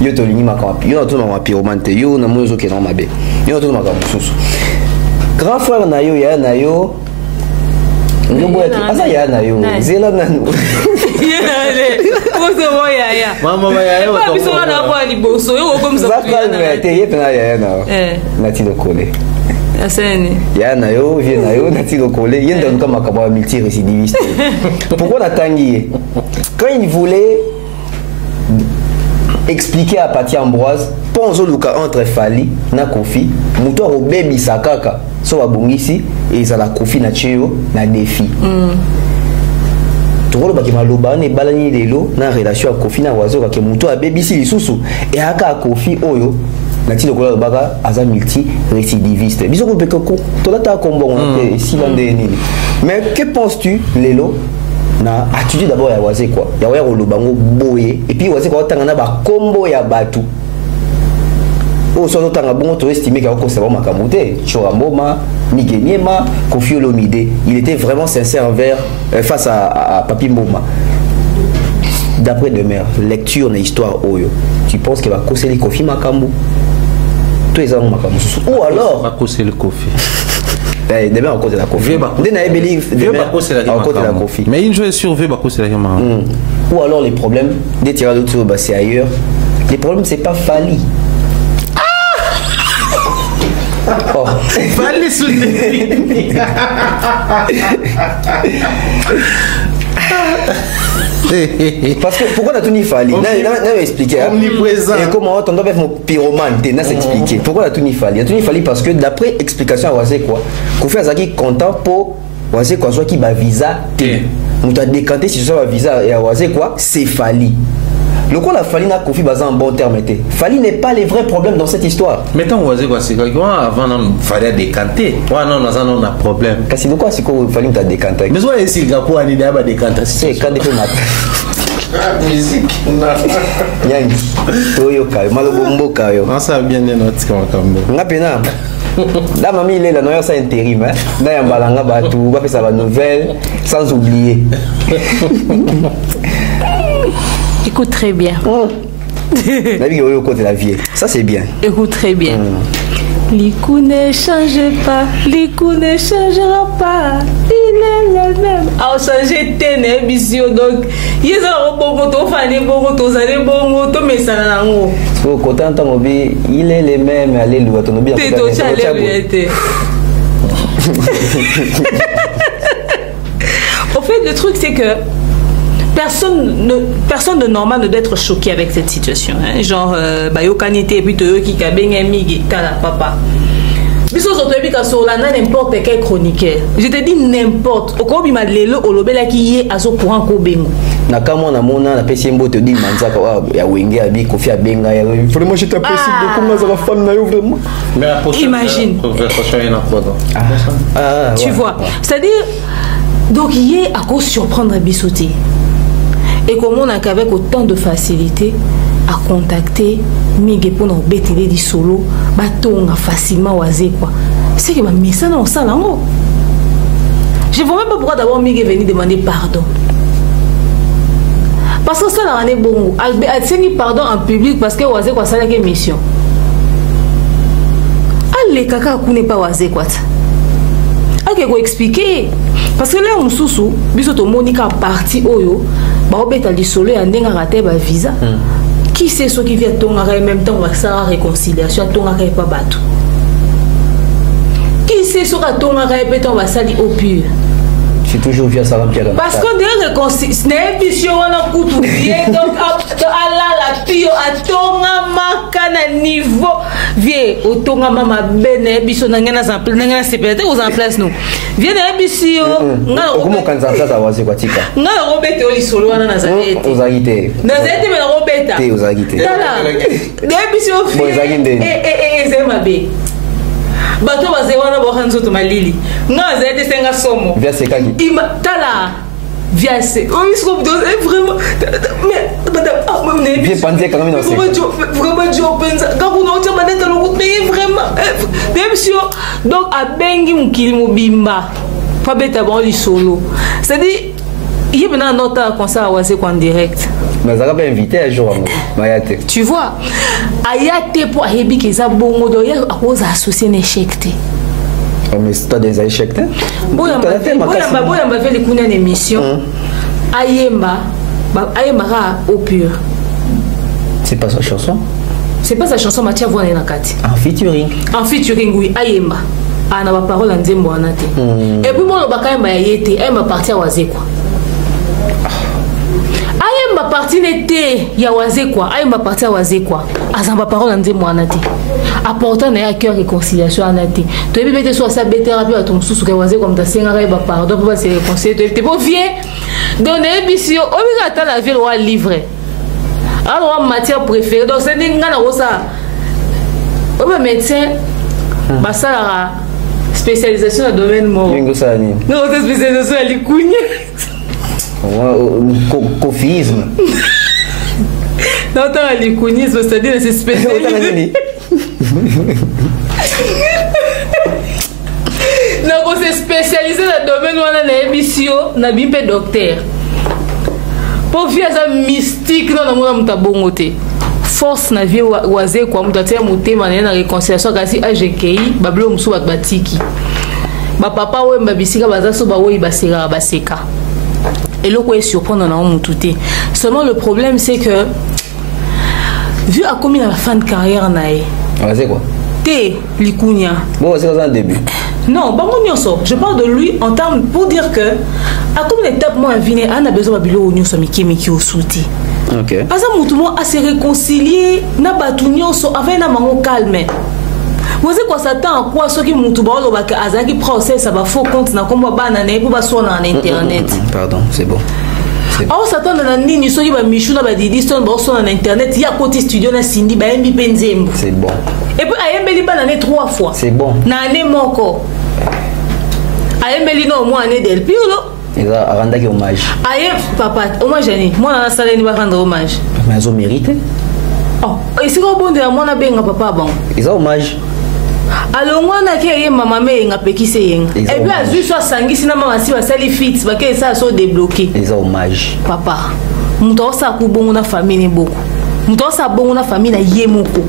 Yo to lingi makampi. Yo to ma pyromante. Yo na mozo ke na mabe. Yo to makampi susu. Grand frère na yo ya na yo. Ngo asa ya na yo. Zela nanu. Mama ya yo. Pas biso na kwa liboso. Yo comme ça. Zakal te yepena ya na. Nati de coller. Ya na yo, viens na yo, nati le coller. Il y a donc makambo multirécidiviste. Pourquoi la tanguier? Quand il voulait expliquer à Pati Ambroise, ponzo luka entre Fali na Kofi, muto au baby sakaka, so abongisi et ça la Kofi na cheo na défi. Tokolo baki maloba ne balani lelo na relation à Kofi na wazo ka muto a baby si lisusu et aka Kofi oyo nati lokola baka aza multi récidiviste. Biso ko pekoko to lata kombo on a si lande nini. Mais que penses-tu lelo na attitude d'abord ya waze quoi ya waya kolobango boye et puis waze quoi tanga na ba kombo ya batu o so tanga bongo to estimer ka ko savoir makamote Choramboma Migeniema Kofi Olomide il était vraiment sincère envers face à Papi Mboma. D'après Demer lecture na histoire oyo tu penses que va koseli Kofi makambo to ezango makambo ou alors va koseli Kofi. Demain à côté de la Kofi. Mais une chose est sûre, c'est la ou alors les problèmes des tirades d'auto, c'est ailleurs. Le problème, c'est pas Fali. Oh. Fali souligner. Parce que pourquoi on a tout dit Fali? On a expliqué. Omniprésent. Et comment on doit faire mon pyromane? On a expliqué. Pourquoi on a tout dit Fali? On a tout dit Fali parce que d'après explication à Wazé quoi, Kofi Azaki content pour Wazé quoi soit qui va visa. On doit décanter si ce soit visa et à Wazé quoi, c'est Fali. Le coup la Fali n'a Kofi Baza en bon terme était. Fali n'est pas les vrais problèmes dans cette histoire. Mais tant Wazé quoi, c'est quoi avant on fallait décanter. Ouais non, on a problème. Parce que de quoi c'est quoi Fali t'a décanté? Mais soit ici le Gapo a dit d'abord décanter. C'est quand des mat. Musique. Yangi. Toyo kayo, malobombo kayo. On ça bien des notes comme Ngapena. La mamie il est là, non c'est intérim hein. Là y a balanga batou, va faire sa nouvelle sans oublier. Écoute très bien. La vie au côté de la vie. Ça c'est bien. Écoute très bien. Likou ne change pas, Likou ne changera pas. Il est le même. A changé tene bisio donc. Ils ont bon moto, fani bon moto, zane bon moto, mais ça n'a rien. Au côté en temps il est le même. Alléluia. Ton bien. T'es tout alléluia. En fait, le truc c'est que personne de normal ne doit être choqué avec cette situation. Hein. Genre, Bayokanité, et puis qui kabengemi, tala papa. Mais sur n'importe quel chroniqueur. Je te dis n'importe. Au cas où il m'a lelo, au lobela qui est à ce courant kobengo. Nakamo na mona na pesi mbo te dit manzaka wa ya wenge abi kofi abenga ya vraiment je t'apprécie beaucoup nazala fan na yo vraiment. Mais la prochaine imagine. Tu vois, c'est-à-dire donc il est à cause surprendre Bissoté. Et comment on a qu'avec autant de facilité à contacter Miguel pour nous bétiller du solo, baton facilement oisé quoi. C'est que ma mission dans ça là. Je ne vois même pas pourquoi d'abord Miguel est venu demander pardon. Parce que ça là on est bon. Elle dit pardon en public parce que oisé quoi ça là quelle mission. Allez caca n'est pas oisé quoi. Ok, go expliquer. Parce que là, on sous biso Monica parti oyo, ba obeta li solo ya ndenga raté ba visa. Qui c'est ceux qui viennent tonga en même temps va ça réconciliation tonga pas bateau. Qui c'est ceux qui tonga peut-on va sali au pur. C'est toujours via ça Pierre. Parce que des réconciliation n'est plus on a coutu bien donc la pio a tonga makana niveau vie au tonga mama bene biso nangana zample nangana sepete aux en place nous vie na bisio ngala comment quand ça ça va c'est quoi tika ngala robete oli solo wana na zalete ozagite nazete me na robeta te ozagite tala de bisio vie zema be bato baze wana bohanzo to malili nga zete senga somo via sekaki ima tala via se oh il se vraiment mais bien pensé quand même dans vraiment jo pensa quand on a maneta lo mais vraiment même si donc a bengi mukili mobimba pa beta bon li solo c'est-à-dire il y a maintenant notre concert à Wazé en direct. Mais ça va pas invité un jour Mayate. Tu vois, Ayate pour Ahebi qui est bon de à cause associé n'échec. Mais c'est pas des échecs. Bon, on va faire les coups d'une émission. Ayemba au pur. C'est pas sa chanson. C'est pas sa chanson Mathia Voine Nakati. En featuring. En featuring oui, Ayemba. Ah na ba parole en Nzembo anate. Et puis moi le bakayemba yete, elle m'a parti à Wazé quoi. Ma partie n'était ya Wazé quoi, aïe ma partie à Wazé quoi. Azamba parole en Nzembo anate. Apportant à cœur réconciliation anate. Tu es bête soit ça bête thérapie à ton sous que Wazé comme ta senga ba pardon pour se réconcilier. Tu es bon vieux. Donner bisio, obligatoire la vie le livrer. Alors matière préférée donc c'est ngana rosa. Au médecin ba ça spécialisation dans le domaine mort. Non, c'est spécialisation à l'ikunya. Cofisme. Non, t'as l'ikunisme, c'est-à-dire c'est spécialisé. Non, c'est spécialisé dans le domaine où on a une émission, on a bien fait docteur. Pour faire ça mystique, non, on a bon côté. Force na vie Wazé quoi, on doit faire monter manière de réconciliation kasi AGKI, bablo musu batiki. Ba papa ouais mbabisika bazaso ba ouais baseka baseka. Et le quoi est surprenant dans mon touté. Seulement le problème c'est que vu à combien la fin de carrière nae. C'est quoi? Té Likunya. Bon, c'est un début. Non, je parle de lui en termes pour dire que à combien d'étapes moi vine on a besoin de bilo nyonso miki au souti. OK. Parce que tout le monde a se réconcilier na batu nyonso avec na mango calme. Vous savez quoi s'attend à quoi ceux qui mutu ba lo ba ka azaki procès ça va faux compte na komba bana na pour ba so na internet. Pardon, c'est bon. On s'attend à nini soki ba michu na ba didi son ba so na internet ya côté studio na Cindy ba mbi penzembo. C'est bon. Et puis ayembeli ba na 3 fois. C'est bon. Na année moko. Ayembeli no mo année del pilo. Ils ont rendu hommage. Aïe, papa, hommage à moi, on a salé, on va rendre hommage. Mais ils ont mérité. Oh, et c'est quoi bon de moi, on a bien papa bon. Ils ont hommage. Alors, moi, on a qui maman, mais on a péki c'est yen. Et puis, à juste soit sangi, sinon maman, si va sali fit, va que ça soit débloqué. Ils ont hommage. Papa, mouton ça coup bon, on a famille beaucoup. Mouton ça bon, on a famille na yemoko.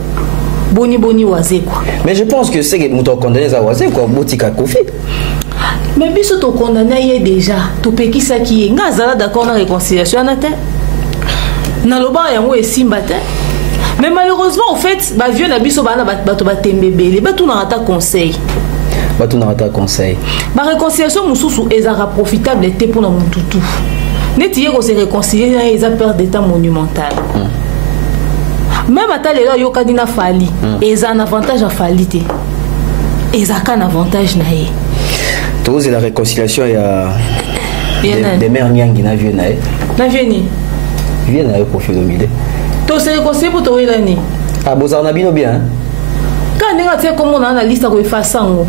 Boni wazé quoi. Mais je pense que c'est que mouton condamné à wazé quoi, botika kofi. Mais biso to condamné déjà to peki ça qui nga zala d'accord na réconciliation na te na loba yango esimba te. Mais malheureusement en fait ba vieux na biso bana bato batembebele batu na ata conseil ba réconciliation mususu ezara profitable te pour na mututu neti yeko se réconcilier na eza perte d'état monumental. Même à tel yo kadina fali eza un avantage à falite eza kan avantage na ye. C'est la réconciliation, il y a des mères niangi na vieux nae. Na vieux ni. Vieux nae profil domidé. To se réconcilier pour toi là ni. Ah bozar na bino bien. Quand on a dit comment on a la liste à effacer en haut.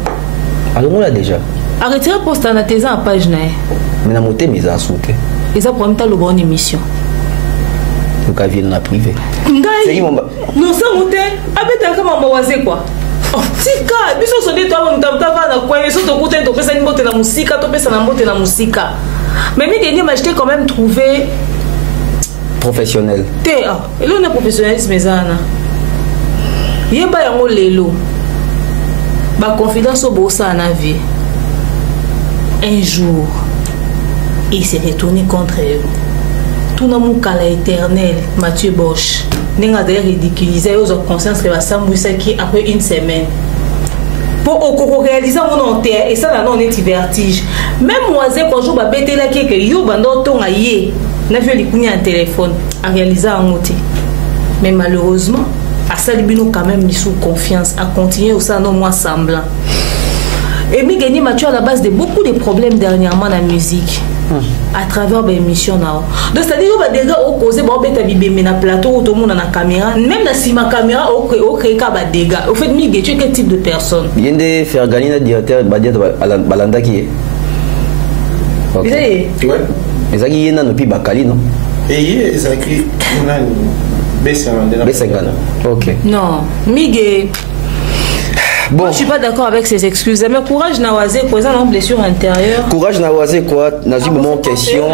Alors on l'a déjà. Arrêtez de poster na tes en page nae. Mais na moté mais ça souté. Et ça pour même ta le bonne émission. Donc à ville na privé. Ngai. Non ça moté. Abeta kama mbawaze quoi. Oh, tika, biso sonde toi mtava na kwa biso to kuta to pesa nimbote na musika, to pesa na mbote na musika. Mais mi dernier m'acheter quand même trouvé professionnel. Té ah, et là on est professionnalisme ezana. Yeba yango lelo. Ba confidence au bossa na vie. Un jour, il s'est retourné contre eux. Tout na mukala éternel, Mathieu Bosch. Nenga d'ailleurs ridiculiser aux conscience que va s'amouiller qui après une semaine pour réaliser mon enterre et ça là non est vertige même moi c'est quand je va bêter là que yo bando ton aïe n'a vu les un téléphone à réaliser un moti mais malheureusement à ça libino quand même mis sous confiance à continuer au ça non moins semblant et mi gagné Mathieu à la base de beaucoup de problèmes dernièrement dans la musique à travers les émissions. Donc c'est-à-dire que les gars ont causé des plateau, tout le monde a une caméra, même si ma caméra a créé des dégâts. Au fait, tu es quel type de personne? Il vient de faire gagner le directeur de Balanda qui est. Oui. Mais ça qui est dans le pays Bakali, non? Et ça écrit B50. Ok. Non, Miguel. Bon. Moi, je suis pas d'accord avec ces excuses. Mais courage Nawazé, quoi, ça, une blessure intérieure. Courage Nawazé, quoi, dans une moment question.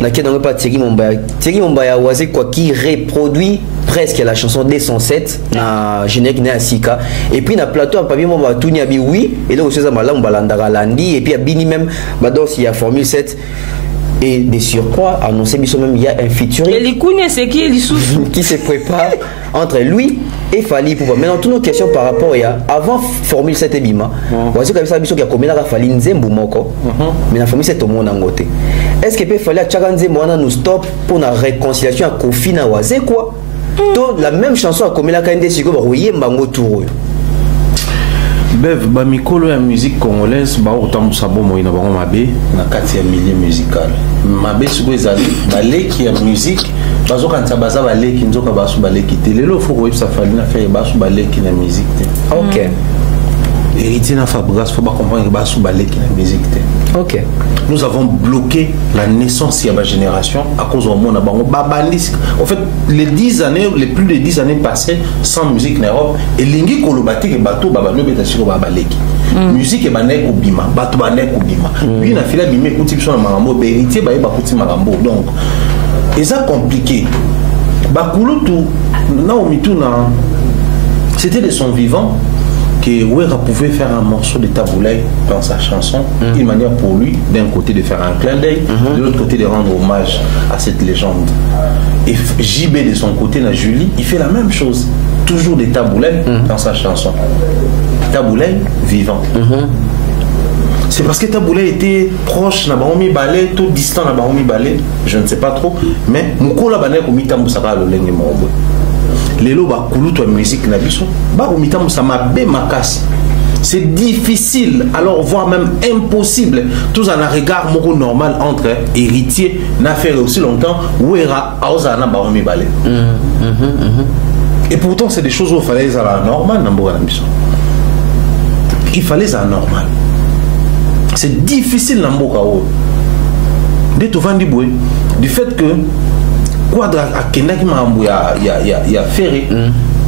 N'a pas Thierry Mombaya. Thierry Mombaya Wazé, quoi, qui reproduit presque la chanson D107 na générique na Sika. Et puis, na plateau, pas bien, on va tout niabi, oui. Et là, aussi, ça m'a là, on va l'andara landi. Et puis, à Bini même, bah, donc, il y a Formule 7. Et de surcroît, annoncé même il y a un featuring. Et les Kounia, c'est qui les sous qui se prépare entre lui et Fali pour maintenant toutes nos questions par rapport à avant Formule 7 et Bima. Voici comme ça biso qui a commis la Fali Nzembo moko. Mais la Formule 7 au monde en côté. Est-ce que peut Fali à Tchaganze Moana nous stop pour la réconciliation à Kofi na Wazé quoi? Donc la même chanson a commis la Kande Siko ba royer mbango tour. Bev ba mikolo ya musique congolaise ba autant sabo moina bango mabe na kati ya milieu musical mabe siko ezali baleki ya musique bazo kanisa baza baleki nzoka basu baleki te lelo fo ko ça fali na faire basu baleki na musique te. OK. Héritier na Fabregas faut pas comprendre que basu baleki na musique te. OK. Nous avons bloqué la naissance de ma génération à cause de mon abandon. En fait, les plus de 10 années passées sans musique en Europe, et lingi kolobati ke bato babano beta siko babaleki. Musique e banek obima, bato banek obima. Puis na fila bimé kuti biso na marambo, héritier ba yeba kuti marambo. Donc, c'est compliqué. Bakulutu na omitu na c'était de son vivant que Wera pouvait faire un morceau de Taboulay dans sa chanson, une manière pour lui, d'un côté de faire un clin d'œil, de l'autre côté de rendre hommage à cette légende. Et JB de son côté, la Julie, il fait la même chose, toujours des Taboulay dans sa chanson. Taboulay vivant. C'est parce que Taboulay était proche, Nabaomi Balé, tout distant Nabaomi Balé, je ne sais pas trop, mais Mukola Bané Komita Moussaka le Lengi Morbo. Lelo ba kulu to musique na biso ba Komita Moussa Mabé Makas. C'est difficile, alors voire même impossible, tous en un regard moko normal entre héritiers n'a fait aussi longtemps Wera Aosa Nabaomi Balé. Et pourtant c'est des choses où il fallait ça la normale Namboga na biso. Il fallait ça normal. C'est difficile dans Mboka. Du fait que Quadra a Kenaki Mambo y a ferré.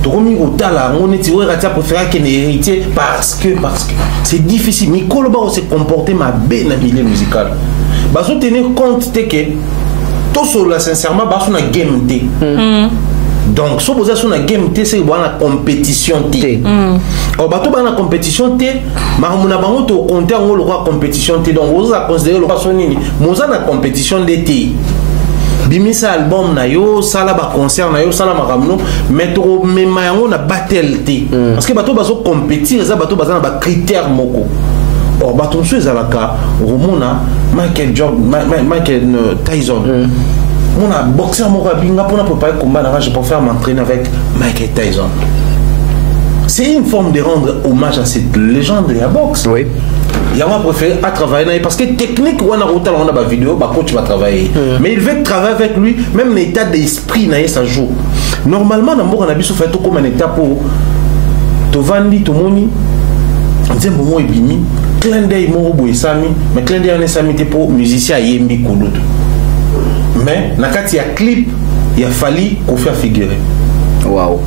Tokomi Otala, on est tiré à préférer qu'il ait héritier parce que c'est difficile. Mais Koloba s'est comporté ma belle dans le milieu musical. Bah, si tenir compte que tout cela sincèrement, bah, on a game T. Donc, si vous avez une game T, c'est une compétition T. Or, bateau dans la compétition T, mais on a bango to compter en le roi compétition T. Donc, vous avez considéré le passé nini. Vous avez la compétition de T. Bimisa album na yo, sala ba concert na yo, sala makamno, mais to mema yango na battle T. Parce que bateau bazo compétir, ça bateau bazana ba critère moko. Or, bateau sur ezalaka, romona Michael Tyson. On a boxé à Morabinga pour préparer le combat. Je peux faire m'entraîner avec Michael Tyson. C'est une forme de rendre hommage à cette légende de la boxe. Oui. Il a préféré à travailler parce que technique, on a une vidéo, coach va travailler. Mais il veut travailler avec lui, même l'état d'esprit, ça joue. Normalement, on a fait tout comme un état pour Tovandi, Tomoni, c'est bon, et bimi, clin d'œil, Morobo et Sami, mais clin d'œil, Sami, pour musicien Yembi Kouloud. Mais dans il y a clip, il a fallu qu'on fasse figurer. Waouh.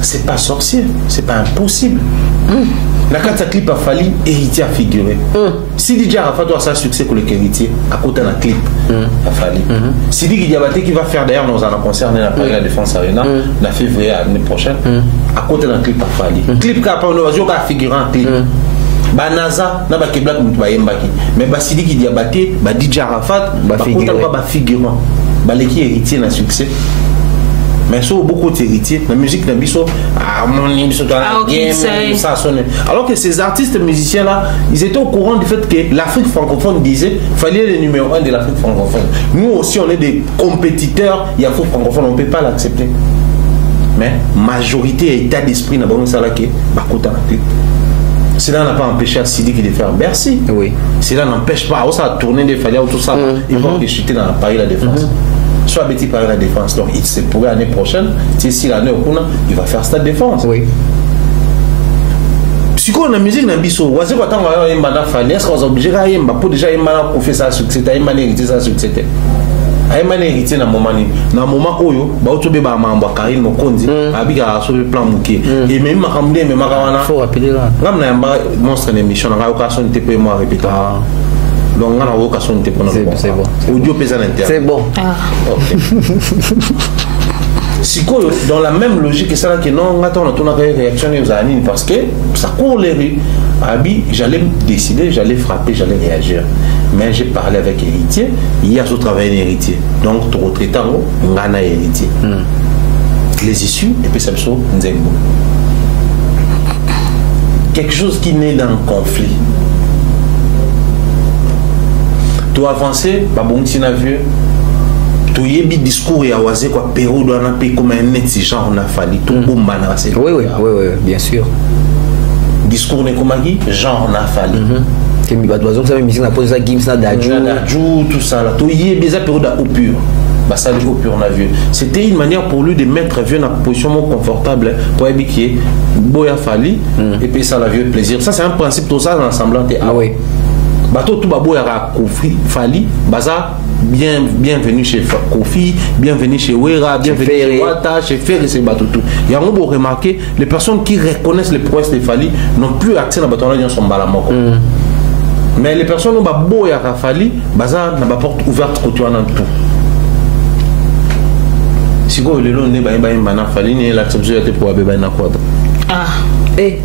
C'est pas sorcier, c'est pas impossible. Dans il y a clip, il a fallu héritier à figurer. Si DJ Arafat doit sa succès pour le héritier, à côté d'un clip, il a fallu. Si DJ Diabaté qui va faire d'ailleurs dans un concert dans la Paris La Défense Arena, en février l'année prochaine, à côté d'un clip, il a fallu. Clip qui a pas un figurer un clip. Banaza na ba kebla mutu ba yembaki mais ba Sidiki Diabaté ba DJ Arafat ba figurant ba leki héritier na succès mais so beaucoup d'héritiers la musique na biso mon biso dans la game ça sonne alors que ces artistes musiciens là ils étaient au courant du fait que l'Afrique francophone disait fallait le numéro 1 de l'Afrique francophone. Nous aussi on est des compétiteurs il y a l'Afrique francophone on peut pas l'accepter mais majorité et état d'esprit na bon ça là que ba kota na clip. Cela n'a pas empêché à Sidiki de faire Bercy. Oui. Cela n'empêche pas, ça a tourné des falières ou tout ça. Ils vont chuter dans Paris La Défense. Soit Betty Paris La Défense. Donc il se pourrait l'année prochaine, si l'année au Kuna, il va faire Stade Défense. Oui. Si on a la musique dans Bisso, on va dire qu'on va y avoir falière, est-ce qu'on est obligé à y avoir pour déjà y avoir pour faire ça succès, y avoir hérité ça succès. Ayman héritier na moment oyo ba otobe ba mamba Karine Mokonzi abika sur le plan muké et même makamde même makawana faut rappeler là ngam na yamba monstre d'émission na occasion de te moi répéter donc on a occasion de te prendre c'est bon audio pesa l'intérieur c'est bon OK si quoi dans la même logique que ça que non attends on a réaction aux anines parce que ça court les rues Abi j'allais décider j'allais frapper j'allais réagir mais j'ai parlé avec héritier il y a ce travail d'héritier donc tout retraité on a héritier les issues et puis ça me sauve Nzembo quelque chose qui naît dans le conflit tout avancer bah bon si na vieux tout y est discours et awazé quoi Pérou doit un pays comme un net si genre on a fallu tout bomba na c'est oui bien sûr discours n'est comme qui genre on a fallu que mi badoison ça musique na pose ça Gims na Dadju tout ça là tout y est déjà période au pur bah ça au pur on a vu c'était une manière pour lui de mettre vieux dans position confortable pour habiller boya fallu et puis ça la vieux plaisir ça c'est un principe tout ça dans l'ensemble ah oui bateau tout babo ya Kofi Fali baza bienvenue chez Kofi bienvenue chez Wera bienvenue chez Wata chez Ferry c'est bateau tout il y a un beau remarquer les personnes qui reconnaissent les prouesses de Fali n'ont plus accès dans bateau là dans son balamoko mais les personnes qui ont beau ya Fali baza na ba porte ouverte côté en tout si go le long ne ba Fali ni l'acceptation était pour ba na quoi Et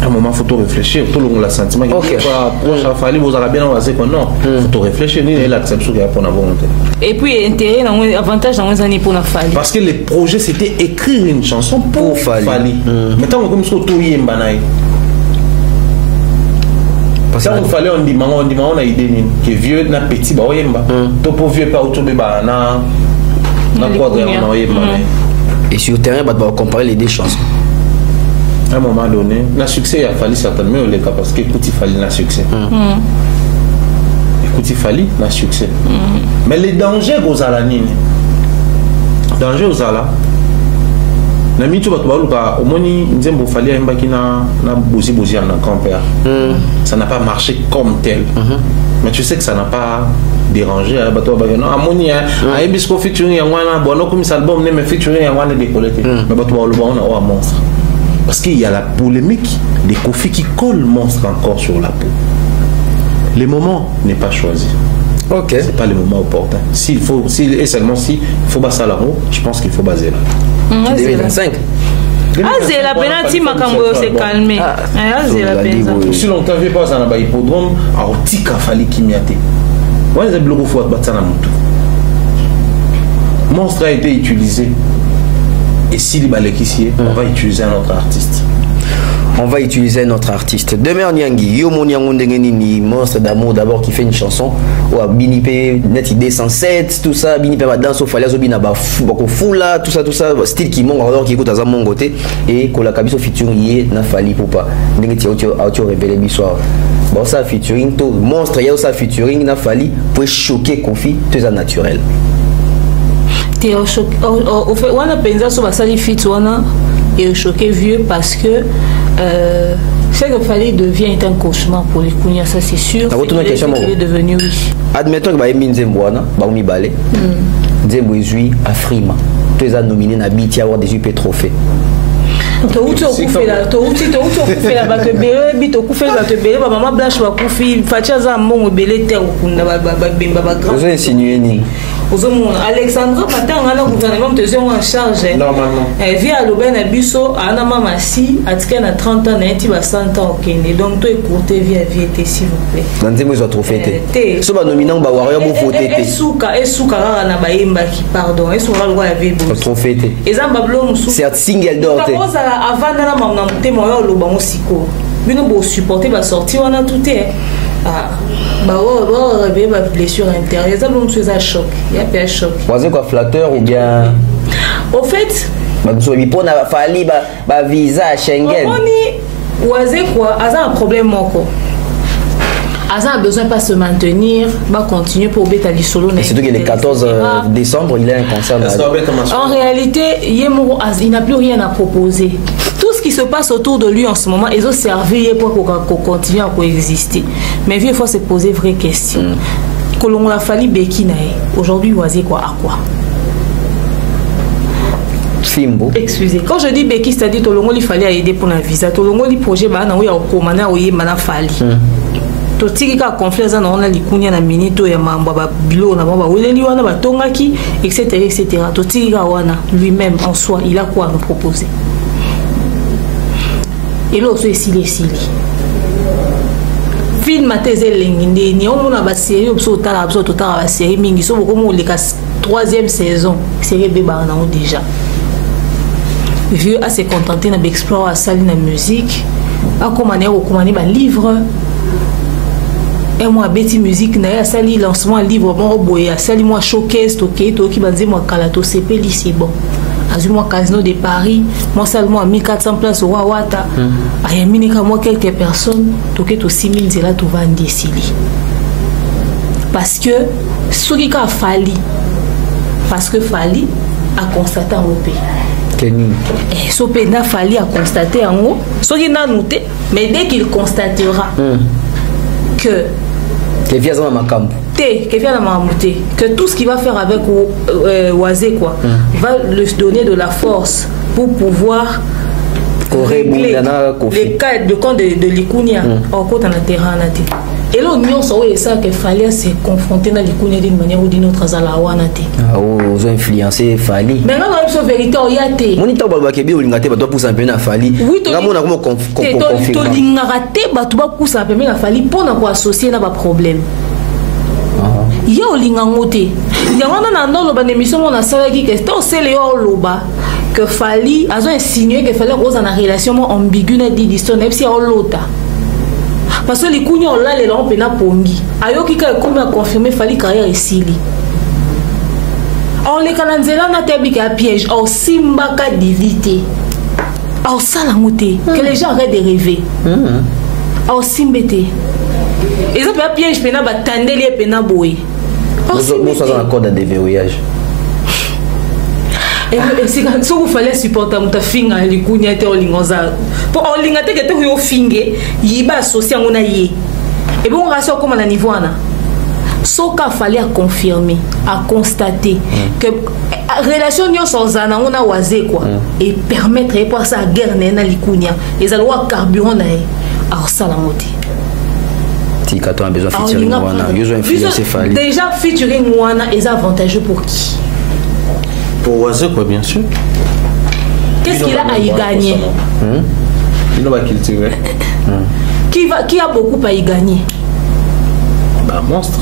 à un moment, il faut réfléchir. Tout le monde a le sentiment qu'il faut fallu vous avez bien avancé que non. Il faut réfléchir. Il y a l'acceptation qu'il y a pour la volonté. Et puis, intérêt, avantage dans les années pour la Fali. Parce que le projet, c'était écrire une chanson pour Fali. Maintenant, comme ça, tout y est mbanaï. Parce que il fallait on dit on a idée que vieux na petit ba oyemba. To pour vieux pas autour de ba na quoi na oyemba. Et sur le terrain, on va comparer les deux chansons. À un moment donné, le succès, il a fallu certainement le cas parce que il fallait le succès. Écoute, il fallait le succès. Mais les dangers aux alanines, danger aux ala, na mitu batu baluka, au moins il dit bon fallait un baki na bosi en grand-père. Ça n'a pas marché comme tel. Mais tu sais que ça n'a pas dérangé bato ba non amoni a ebisco featuring ya wana bon comme ça album ne me featuring ya wana décollé. Mais bato baluka on a un monstre. Parce qu'il y a la polémique des Kofi qui collent monstre encore sur la peau. Le moment n'est pas choisi. Ok. C'est pas le moment opportun. Et seulement si il faut baser l'amour, je pense qu'il faut baser là. 2025. C'est la penalty makambo s'est calmé. C'est la penalty. Si longtemps je pas dans un hippodrome, alors tika fali kimiate. Ouais, les blocs faut battre na mutu. Monstre a été utilisé. Et si les balèques ici, on va utiliser un autre artiste. On va utiliser un autre artiste. Demeure Nyangi, Yomo Nyangondengenini, monstre d'amour d'abord qui fait une chanson. Ou à Binipe, net idée 107, tout ça. Binipe va danser au Faliazo Binaba Fula, tout ça. Style qui monte alors qui écoute à mon côté. Et que la cabiso featuring n'a fallu pour pas. N'engeti auto révélé bissoir. Bon, ça featuring, tout monstre, il y a ça featuring n'a fallu pour choquer Kofi, tout ça naturel. Au fait, on a pensé sur la fit et choqué vieux parce que ce que fallait devient un cauchemar pour les Kounia, ça c'est sûr. Il est devenu oui. Admettons que Baïmi Nzembouana, Baoumi Balé, Nzembo Ezui, Afrima, tous les nominé na biti avoir des UP trophées. Touti okufe la bato ebele bito okufe bato ebele ba mama blanche bakufi fatia za mbongo ebele te okunda ba bemba ba grand. Vous insinuez ni Alexandra Patanga na gouvernement te en charge. Normalement. Via l'Aubin Bisso ana mama si atika na 30 ans na eti ba 100 ans okende. Donc to écourter via vie s'il vous plaît. Dans Nzembo zo trophée te. So ba nominant ba warrior bo voter te. Esuka na ba yemba ki pardon. Esuka lo ya vie bo. Trophée te. Ezamba blo musu. C'est single d'or te. Avant na mama mutema yo lo ba musiko. Bino bo supporter ba sortir wana tout est. Réveiller ma blessure intérieure. Ça me fait un choc. Il y a un choc. Vous avez quoi, flatteur ou bien. Au fait. Vous avez fallu un visa Schengen. Vous avez quoi? Un problème. Asa a besoin de pas se maintenir, va continuer pour bêta du solo. C'est surtout que le 14 décembre, il a un concert. En réalité, il n'a plus rien à proposer. Tout ce qui se passe autour de lui en ce moment, ils ont servi pour qu'on continue à coexister. Mais il faut se poser vraies questions. Que l'on a fallu Bekinae. Aujourd'hui, vous avez quoi à quoi? Fimbo. Excusez. Quand je dis Beki, c'est-à-dire que il fallait aider pour un visa. Le projet, totiki ka confiance na ona likunya na minito ya mambo ba bilo na ba weleli wana ba tongaki etc. Totiki ka wana lui-même en soi il a quoi à nous proposer et là aussi s'il film ateze lenginde ni on na ba série obso tala abso totala ba série mingi so comme le 3e saison série beba na déjà vieux à se contenter na explorer sali na musique a commander ba livre. Et moi, Betty Musique, n'a sali lancement livre, bon, boya, sali moi showcase, toqué, qui m'a dit moi calato, c'est c'est bon. Azul moi Casino de Paris, moi seulement 1400 places au Wawata. Ayamini ka moi quelques personnes, toqué to 6000 zela to vendre ici. Parce que ce qui a fallu, parce que Fali a constaté en OP. Et ce qui n'a fallu à constater en haut, ce qui n'a noté, mais dès qu'il constatera que que tout ce qu'il va faire avec Oazé quoi va lui donner de la force pour pouvoir régler les cas de camp de Likunia en côté dans le terrain. Et là, on sait ça qu'il fallait se confronter dans Likunia d'une manière ou d'une autre à la Wanate. Ah, ils ont influencé Fali. Mais non, la vérité, il y a des. Mon ito balbakebi olingate bato pour s'appeler na Fali. Oui, là mon a comment confirmer. To lingate bato ba pour s'appeler na Fali pour na quoi associer na ba problème. Il y a olingangote. Il y a un an émission on a savaki que c'était aussi Léo Loba que Fali a insinué que fallait rose en relation ambiguë na dit l'histoire même si on l'ota. Parce que les cougnons là les lampes na pongi. Ayoki ka comme a confirmé Fali carrière ici. On les cananzela na tebika à piège au simbaka divité. Au salamoté que les gens arrêtent de rêver. Au simbete. Et ça peut piège pena ba tandeli pena boy. Nous sommes en accord de déverrouillage. Et c'est quand vous fallait supporter mon finga les cougnons étaient au lingoza. Pour au lingate que tu au finge, il va associer à mon aïe. Et bon rassure comme à niveau ana. Soka fallait confirmer, à constater que relation nion sans ana on a oisé quoi et permettre et pour ça guerre na likunya les alwa carburant na alors ça la moté. Tika toi besoin featuring wana, yo influencer Fali. Déjà featuring wana est avantageux pour qui? Pour oisé quoi bien sûr. Qu'est-ce qu'il a à y gagner? Il va cultiver. Qui a beaucoup à y gagner? Bah monstre.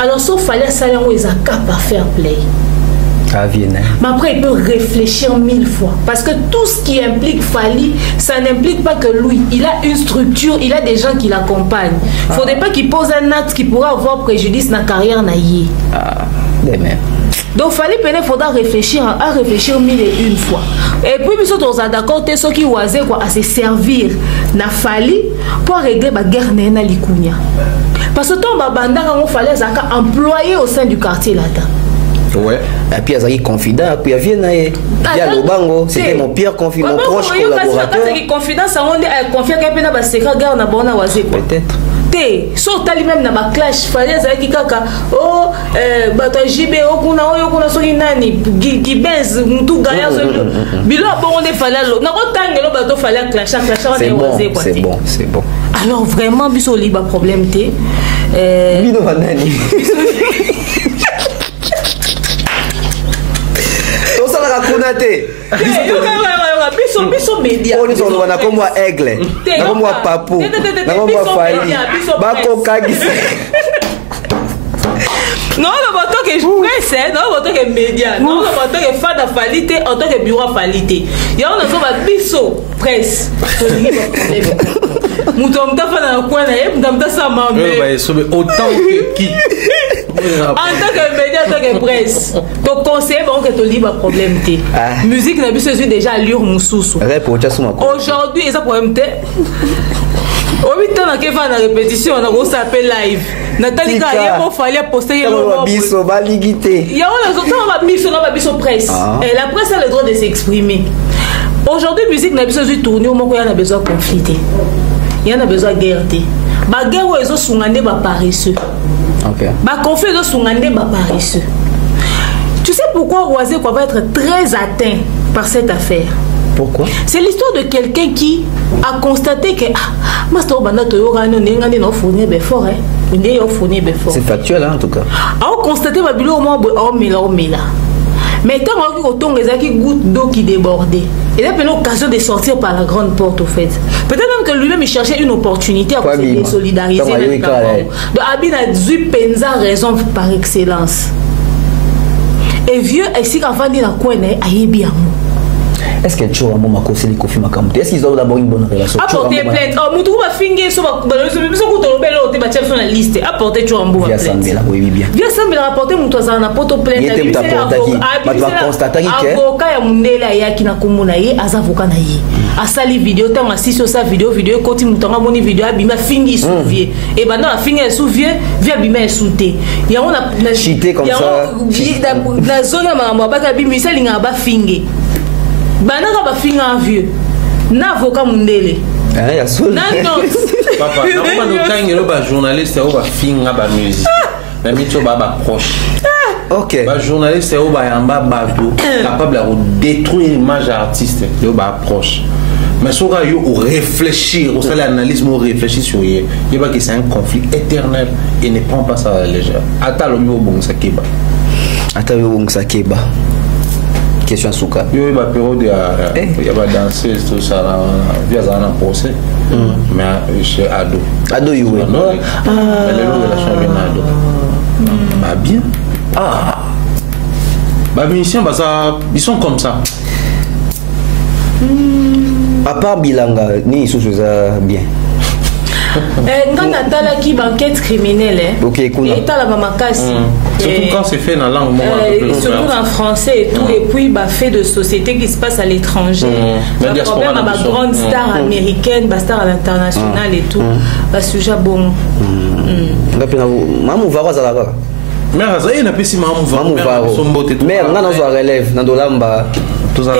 Alors, sauf fallait savoir où ils ont capable de faire play. Mais après, il peut réfléchir 1000 fois. Parce que tout ce qui implique Fali, ça n'implique pas que lui. Il a une structure, il a des gens qui l'accompagnent. Il ne faudrait pas qu'il pose un acte qui pourra avoir préjudice dans la carrière. Donc, il faudra réfléchir à réfléchir 1001 fois. Et puis, nous sommes d'accord, ceux qui ont à se servir na Fali pour régler la guerre na Likunia. Parce que ton babanda on fallait employé au sein du quartier là-dedans. Ouais. Et puis il y a confident, puis il y a Lobango, c'était mon pire confident, mon proche collaborateur. C'est confidence on est confié qu'il y a un secret gars na bona wazé peut-être. So tali même na ba clash fallait ça qui kaka oh bato JB okuna so nani Gibez mutu gaya so bilo bon on est fallait na ko tangelo bato fallait clash on est wazé quoi. C'est bon. Alors vraiment biso liba problème té bino banani to ça la konate biso média on est na comme aigle na comme papu na comme Fali bako kagisa non le bateau que je presse non le bateau que média non le bateau que fada Falité en tant que bureau Falité ya on a so biso presse mutomta fana na kwa na ye mutomta sa mambe autant que qui en tant que média, en tant que presse, ton conseil, bon, que tu libre problème. Musique, n'a pas déjà allure moussous. Aujourd'hui, et ça problème. Au 8 ans, on a une répétition, on a s'appelle live. Nathalie, il fallait poster. Il y a un presse. Et la presse a le droit de s'exprimer. Aujourd'hui, musique n'a pas besoin de tourner, au moment où il y a besoin de confliter. Il y en a besoin de guerre. La guerre où ils ont soungandé, paresseux. Bah conflit de Sungandé paresseux. Tu sais pourquoi Roisé va être très atteint par cette affaire? Pourquoi? C'est l'histoire de quelqu'un qui a constaté que c'est factuel hein, en tout cas. A constaté mais tant que goutte d'eau qui débordait, il a eu l'occasion de sortir par la grande porte au fait. Peut-être même que lui-même il cherchait une opportunité à se solidariser avec la mort. Donc Abin a dû penser raison par excellence. Et vieux, ici quand on dit la coin est bien. Est-ce que tu as un moment causé les conflits macamoutés? Est-ce qu'ils ont d'abord une bonne relation? Apporter plainte. Oh, Moutou va finir sur la liste. Apporter tu as un bon plainte. Oui, bien. Bien semble rapporter Moutou à un poto plainte. Il était avocat ya mundela ya kina komuna ye azavoka na ye. Asali vidéo tant assiste sa vidéo koti Moutonga moni vidéo abima fingi souvie. Et ben non la fingi souvie via bima souté. Ya on a chité comme ça. La zone ma mabaka bimisa linga ba fingi. Banaka ba finga vieux. Na avocat mundele. Ah ya sol. Non. Papa, na pas no kangelo ba journaliste ou ba finga ba musique. Na mito ba proche. Ok. Bah journaliste c'est au bayamba bateau capable de détruire l'image artiste et au approche. Mais sur yo réfléchir, au sein l'analyse, on réfléchit sur y. Il va que c'est un conflit éternel et ne prend pas ça à la légère. Attends le niveau bon sakeba. Attends le bon sakeba. Question Souka. Yo il va période il y a pas danser tout ça là via un procès. Mais chez ado. Ado you. Mais les relations avec ado. Bah bien. Ah. Bah musiciens bah ça ils sont comme ça. À part Bilanga, ni sous ça bien. Quand Natala qui banquette criminelle, ok, cool. Et t'as la mamakasi. Surtout quand c'est fait dans la langue. Surtout en français et tout. Et puis, bah, fait de société qui se passe à l'étranger. Le problème, bah, grande star américaine, bah, star à l'international et tout. Bah, sujet bon. Maman va voir ça là-bas. Mais ça y est, n'a pas si maman va. Mais on a dans un relève, dans de l'amba. Tout ça.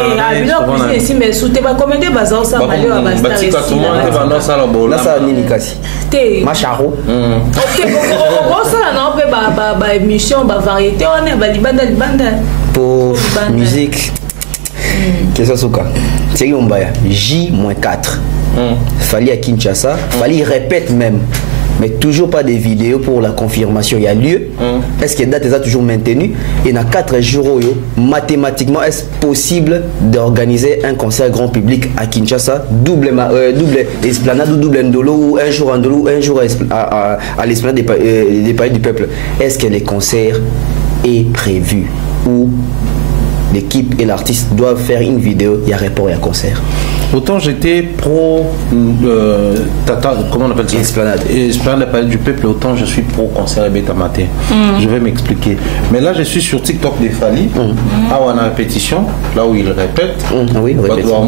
Et mais sous tes bas comédie bazar ça malheur à basta. Là ça ni nikasi. Macharo. OK, on ça non peut ba émission ba variété on est ba libanda. Pour musique. Qu'est-ce Souka? C'est Yombaya J-4. Fallait à Kinshasa, fallait répète même. Mais toujours pas de vidéos pour la confirmation. Il y a lieu. Est-ce que la date est toujours maintenue? Et dans 4 jours, mathématiquement, est-ce possible d'organiser un concert grand public à Kinshasa, double esplanade ou double ndolo, ou un jour ndolo, ou un jour à l'esplanade des palais du peuple? Est-ce que les concerts est prévu ou l'équipe et l'artiste doivent faire une vidéo, il y a rapport et un concert? Autant j'étais pro comment on appelle ça? Esplanade du peuple, autant je suis pro concert et Bétamaté. Je vais m'expliquer. Mais là je suis sur TikTok des Fali, à la répétition, là où il répète. Oui, répétition.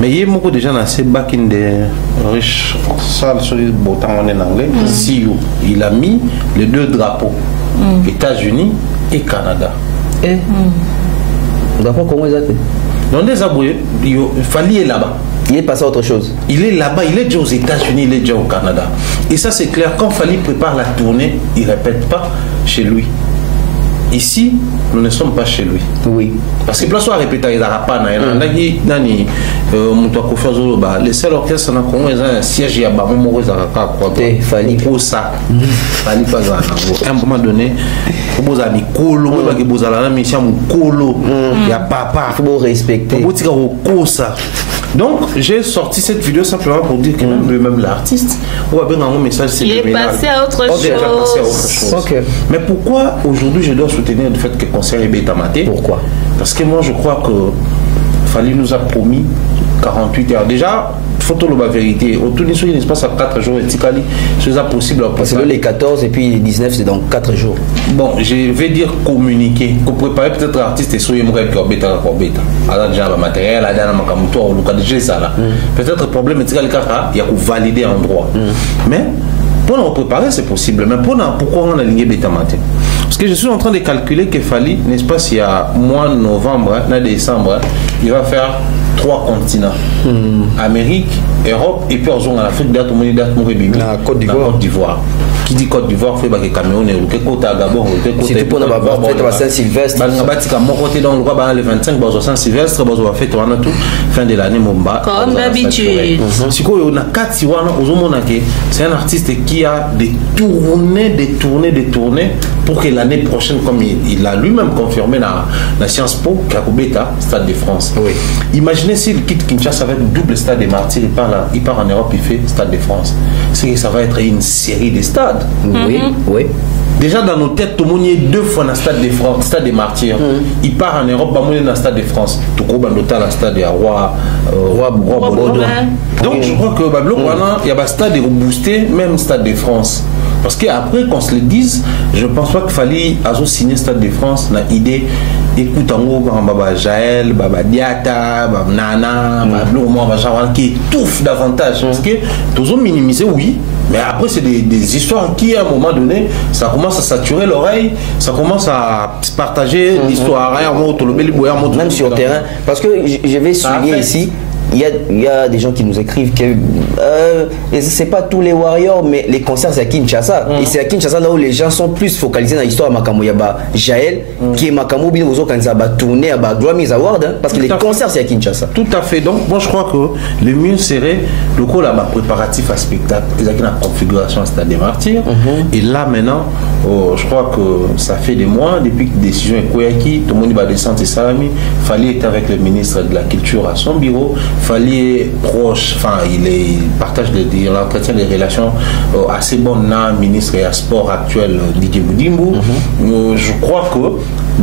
Mais il y a beaucoup de gens assez back in des riches salles sur le bouton en anglais. CEO, il a mis les 2 drapeaux, États-Unis et Canada. Drapeau comment ils appellent? Non, les aboués, il fallait là-bas. Il est passé à autre chose. Il est là-bas, il est déjà aux États-Unis, il est déjà au Canada. Et ça, c'est clair. Quand Fali prépare la tournée, il ne répète pas chez lui. Ici, nous ne sommes pas chez lui. Oui. Parce que place où répéter, il n'y a pas. Les seuls orchestres dans le Congo, ils ont un siège, il y a un moment où ils ont Fali. Pour ça. Fali pas à un moment donné, il y a un colo, il y a papa. Il faut respecter. Donc, j'ai sorti cette vidéo simplement pour dire que même l'artiste, il est passé à autre chose. Okay. Mais pourquoi aujourd'hui je dois soutenir le fait que le concert est Bétamaté? Pourquoi? Parce que moi je crois que Fali nous a promis 48 heures. Déjà, photo la vérité. Autour de il se passe à 4 jours et Tikali, c'est possible. Parce que les 14 et puis les 19 c'est dans 4 jours. Bon, je vais dire communiquer. Qu'on préparer peut-être l'artiste et soyez moi qui bêta. Alors déjà le matériel, la dernière makamuto ou le cas de ça là. Peut-être le problème est il y a qu'on valider en droit. Mais pour nous préparer c'est possible. Mais pourquoi on a aligné Bétamaté? Parce que je suis en train de calculer que Fali, n'est-ce pas, s'il y a mois de novembre, décembre, il va faire 3 continents. Amérique, Europe et puis en Afrique, la Côte d'Ivoire. Qui dit Côte d'Ivoire, il faut que Cameroun ait Côte à Gabon, Côte à Saint-Sylvestre. Le 25, Saint-Sylvestre, fin de l'année, comme d'habitude. C'est un artiste qui a des tournées pour que l'année prochaine, comme il a lui-même confirmé dans la Sciences Po, Kakubeta, Stade de France. Oui. Imaginez s'il quitte Kinshasa avec double Stade des Martyrs, il part en Europe, il fait Stade de France. C'est que ça va être une série de stades. Oui, oui. Déjà dans nos têtes, tout le monde est 2 fois dans le Stade de France, Stade des Martyrs. Il part en Europe, il est dans le Stade de France. Tout le monde est dans le Stade de Roi Baudouin. Donc je crois que il y a un stade de boosté, même Stade de France. Parce qu'après, qu'on se le dise, je ne pense pas qu'il fallait signer Stade de France dans l'idée. Écoute, Baba Jaël, Baba Diata, Baba Nana, Baba qui étouffe davantage. Parce que tous ont minimisé, oui. Mais après, c'est des histoires qui, à un moment donné, ça commence à saturer l'oreille, ça commence à se partager l'histoire. Même sur le terrain. Parce que je vais souligner ici, il y a des gens qui nous écrivent que c'est pas tous les Warriors, mais les concerts c'est à Kinshasa. Et c'est à Kinshasa là où les gens sont plus focalisés dans l'histoire. Makamo Yaba Jaël, qui est Makamo Binozo quand ça va tourner à Grammys Award, parce que les concerts c'est à Kinshasa. Tout à fait. Donc, moi je crois que le mieux serait le coup là, préparatif à spectacle, la configuration Stade des Martyrs. Et là maintenant, je crois que ça fait des mois depuis que la décision est Koyaki, tout le monde va descendre et Salami. Il fallait être avec le ministre de la Culture à son bureau. Fallait proche, enfin il partage l'entretien des relations assez bonnes là, ministre et à sport actuel Didier Boudimbo. Je crois que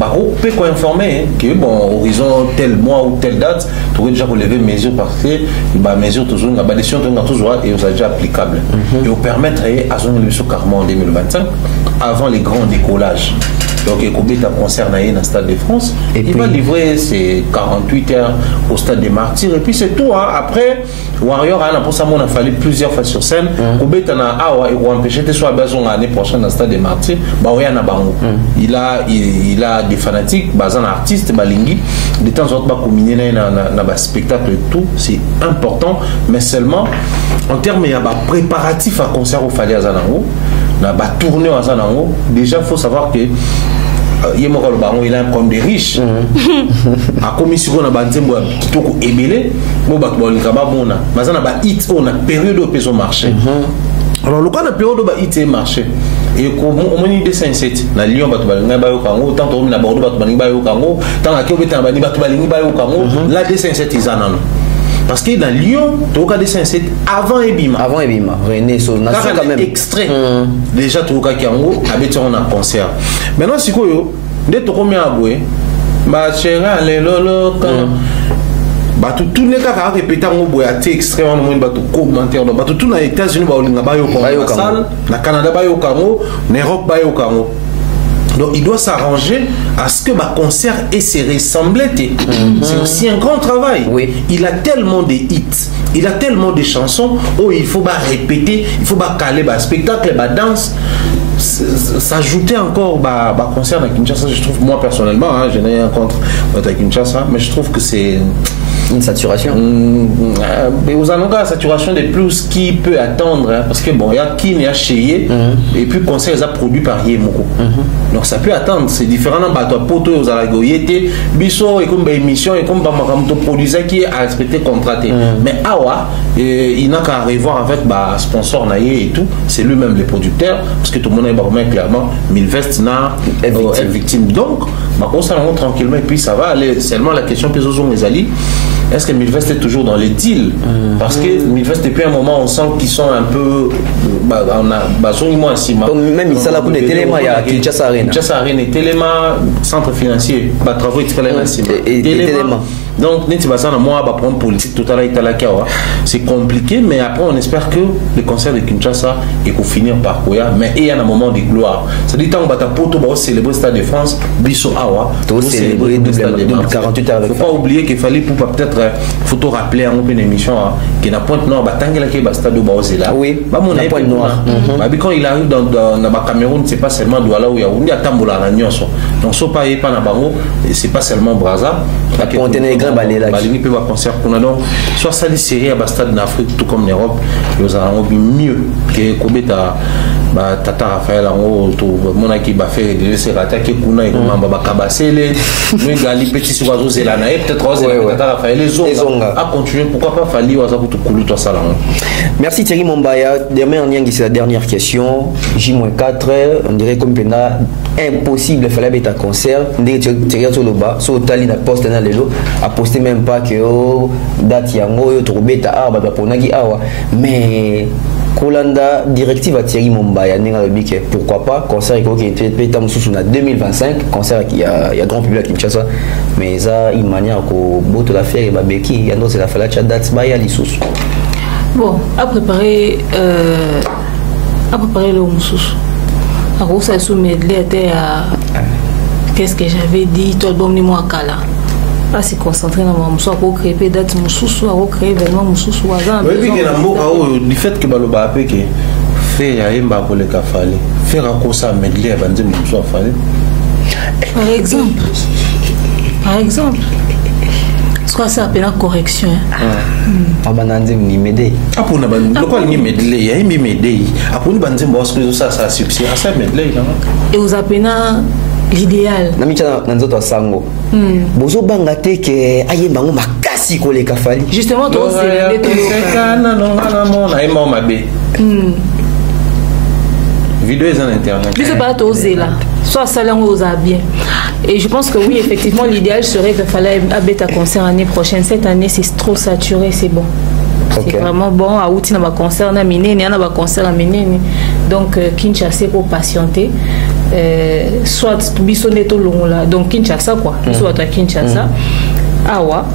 on peut informer que bon horizon tel mois ou telle date, tu aurais déjà relevé mesures parce que mesures toujours la décision toujours et vous déjà applicable et vous permettre à son élection carrément en 2025 avant les grands décollages. Donc, il concerne dans le Stade de France. Et il va livrer ses 48 heures au Stade des Martyrs. Et puis, c'est tout. Hein. Après, Warrior, pour ça, on a fallu plusieurs fois sur scène. Il a empêché de soit l'année prochaine dans le Stade des Martyrs. Il a des fanatiques, des artistes, de temps en temps, combiner dans le spectacle et tout. C'est important. Mais seulement, en termes de préparatif à concert au Fali Azanango, la tournée à Zanango, déjà il faut savoir que il a un problème de riches. A commission on a bantembo tout ébélé, mo ba bolika ba bona. Mazana ba hit on a période au peso marché. Alors le cas de période ba hit marché. Et comme on dit 207 na Lyon ba to balinga ba yo kango, tant to na Bordeaux ba to balinga ba yo kango, tant akio beta ba ni ba to balinga ba yo kango, la 207 izanano. Parce que dans Lyon, tu as des 5-7 avant Ebima. Avant Ebima, René Sona. Quand même extrait. Déjà, tu as un concert. Maintenant, si tu as un aboué, tu as tout le monde a répété un extrait, un commentaire. Tout les États-Unis, au Canada, en Europe, donc il doit s'arranger à ce que ma concert ait ses ressemblés. C'est aussi un grand travail. Oui. Il a tellement de hits, il a tellement de chansons où il faut répéter, il faut caler le spectacle, la danse. S'ajouter encore concert à Kinshasa, je trouve, moi personnellement, je n'ai rien contre Kinshasa, mais je trouve que c'est une saturation. Aux allons la saturation de plus qui peut attendre, parce que bon, il y a qui n'est acheté et puis le concert est produit par Yemoko. Donc ça peut attendre, c'est différent dans bateau poto aux alagoyété, biso et comme émission et comme bamakamto produisait qui est à respecter contraté. Mais awa, il n'a qu'à revoir avec sponsor naïe et tout, c'est lui-même le producteur, parce que tout le monde est clairement Milvest est victime. Donc, on s'en rend tranquillement et puis ça va aller. Seulement la question que nous les alliés. Est-ce que Milvest est toujours dans les deals? Parce que Milvest, depuis un moment, on sent qu'ils sont un peu. Même il s'est de Téléma, il y a Kinshasa Arena. Kinshasa Arena et Téléma, centre financier, travaux et Téléma. Donc, moi, prendre politique total c'est compliqué, mais après, on espère que le concert de Kinshasa est pour finir par Koya, mais il y a un moment de gloire. C'est-à-dire, tant que on va célébrer le Stade de France, Bisso Awa, tout célébrer 48 heures. Il ne faut pas oublier qu'il fallait pour peut-être, faut rappeler à une émission qui n'a point noir, qui est Stade de Baozela. Oui, on a point noir. Quand il arrive dans le Cameroun, c'est pas seulement Douala ou Yaoundé, à Tamboula, donc, ce n'est pas seulement Brazza. Balini peut avoir concert qu'on a donc soit ça les séries à Bastade en Afrique tout comme en Europe nous avons mieux que Kobeta Tata Raphaël en haut tout mon équipe va faire des essais attaquer kuna et comment va cabasser nous gali petit sur oiseau zelana et peut-être Tata Raphaël les autres à continuer pourquoi pas Fali oiseau tout coulu toi ça là. Merci Thierry Mombaya. Demain c'est la dernière question J-4 on dirait comme pena impossible fallait être à concert dès que Thierry sur le bas sur Tali na poste dans les lots à poster même pas que date yango yo trobeta arba baponaki awa mais Kolanda directive à Thierry Mombaya pourquoi pas concert qui est en 2025 concert il y a grand public à Kinshasa mais ça une manière que boto la faire et babeki il y a d'autres la fala date baya lisous bon à préparer le mususu à cause ça sous medley était à qu'est-ce que j'avais dit tout le bon numéro à Kala à se concentrer dans mon soir pour créer date mususu à créer événement mususu à oui du fait que baloba apé que faire ya emba pour le kafali faire encore ça medley avant de mususu fallait par exemple Ce que ça appelle la correction. Abananzi ni médé. Pour na ban le quoi ni medley, il y a mi médé. Après ni banze boss que ça succès, ça medley là. Et aux appels l'idéal. Na micha na nzoto sango. Bozo banga te ke aye bango makasi ko le kafali. Justement toi c'est les non mabé. Vidéo est en internet. Je sais pas oser là. Soit ça là on ose bien. Et je pense que oui effectivement l'idéal serait qu'il fallait abet à concert l'année prochaine. Cette année c'est trop saturé, c'est bon. C'est vraiment bon. À outil na ba concert na minene, na ba concert na minene. Donc Kinshasa pour patienter. Soit bisonné tout long là. Donc Kinshasa quoi. Soit à Kinshasa. Awa.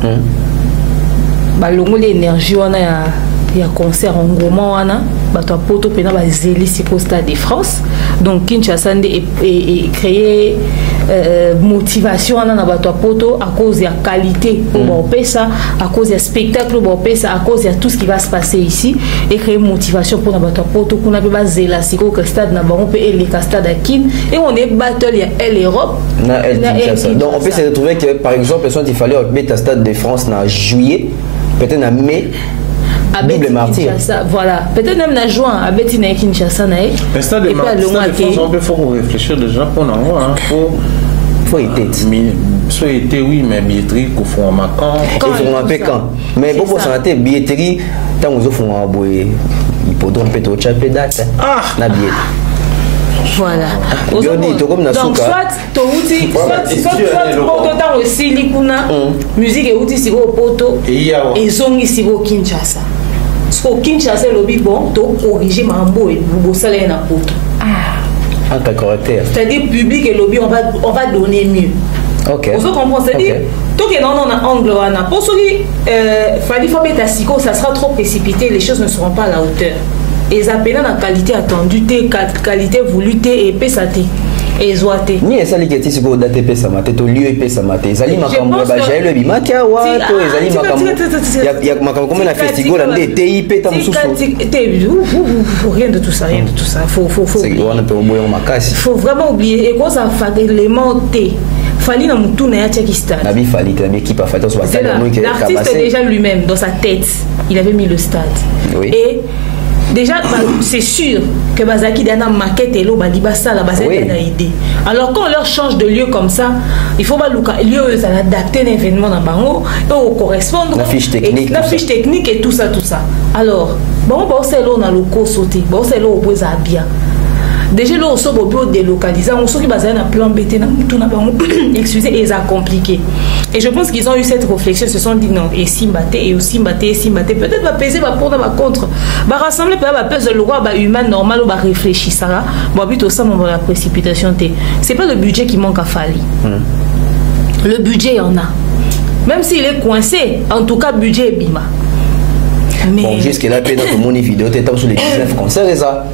Ba longo l'énergie on a il y a concert en gros wana bato poto pena ba zeli siko Stade de France. Donc Kinshasa et créer motivation na bato poto à cause de la qualité pour ça, à cause du spectacle pour ça, à cause de tout ce qui va se passer ici et créer motivation pour na bato poto qu'on a pas zela siko que stade na baron et les stade à Kin et on est battle il y a l'Europe donc on peut se retrouver que par exemple il fallait mettre Stade de France en juillet peut-être en mai. Double martyr. Voilà. Peut-être même en juin, à Betty Kinshasa. Mais Stade de France, il faut réfléchir déjà pour nous. Faut été. Soit été, oui, mais billetterie, qu'on fait un macan. Ils font un pécan. Mais bon, pour s'en billetterie, tant qu'ils font un boué, il faut donc péter au chapé date. Ah! La billetterie. Voilà. Donc, soit tu outil, soit poto aussi likuna musique et outil si au poto et zongi si au Kinshasa. Ce que Kinshasa lobby bon, tu corriger mambo et vous salez na poto. Ah, caractère. C'est-à-dire public et lobby on va donner mieux. OK. Vous comprenez, c'est-à-dire tout que non on a angle wana. Pour ceux qui fallait faut mettre à siko, ça sera trop précipité, les choses ne seront pas à la hauteur. Et ça peine la qualité attendue, qualité voulue, et pesate, et zoate. Ni ça liketi si vous date pesa mate, to lieu pesa mate. Zali makambo ba jaile bi makia wa to zali makambo. Ya makambo comme la festival là des TIP tam sous. Rien de tout ça, rien de tout ça. Faut. C'est on peut oublier makasi. Faut vraiment oublier et quoi ça fait élément T. Fali na mutu na ya Tchekistan. Nabi Fali na équipe a fait soit ça. L'artiste déjà lui-même dans sa tête, il avait mis le stade. Oui. Et déjà, c'est sûr que Bazaki Dana maquette et l'eau, Balibasa, la base a idée. Alors quand on leur change de lieu comme ça, il faut lieu adapter l'événement dans Bango, pour correspondre. La fiche technique et tout ça. Alors, bon, c'est l'eau dans le co sauté, bon, c'est l'eau au bien. Déjà, là, on se délocaliser, on se dit que un plan BT, excusez, et ça compliqué. Et je pense qu'ils ont eu cette réflexion, se sont dit non, et Simbaté, peut-être va peser, va pour, va contre, va rassembler, va peser le roi, va humain normal, va réfléchir, ça va, va plutôt ça, la précipitation. C'est pas le budget qui manque à Fali. Le budget, il y en a. Même s'il est coincé, en tout cas, budget est bima. Mais... Bon, jusqu'à là, dans mon vidéo, tu es sur les 19 concerts et ça.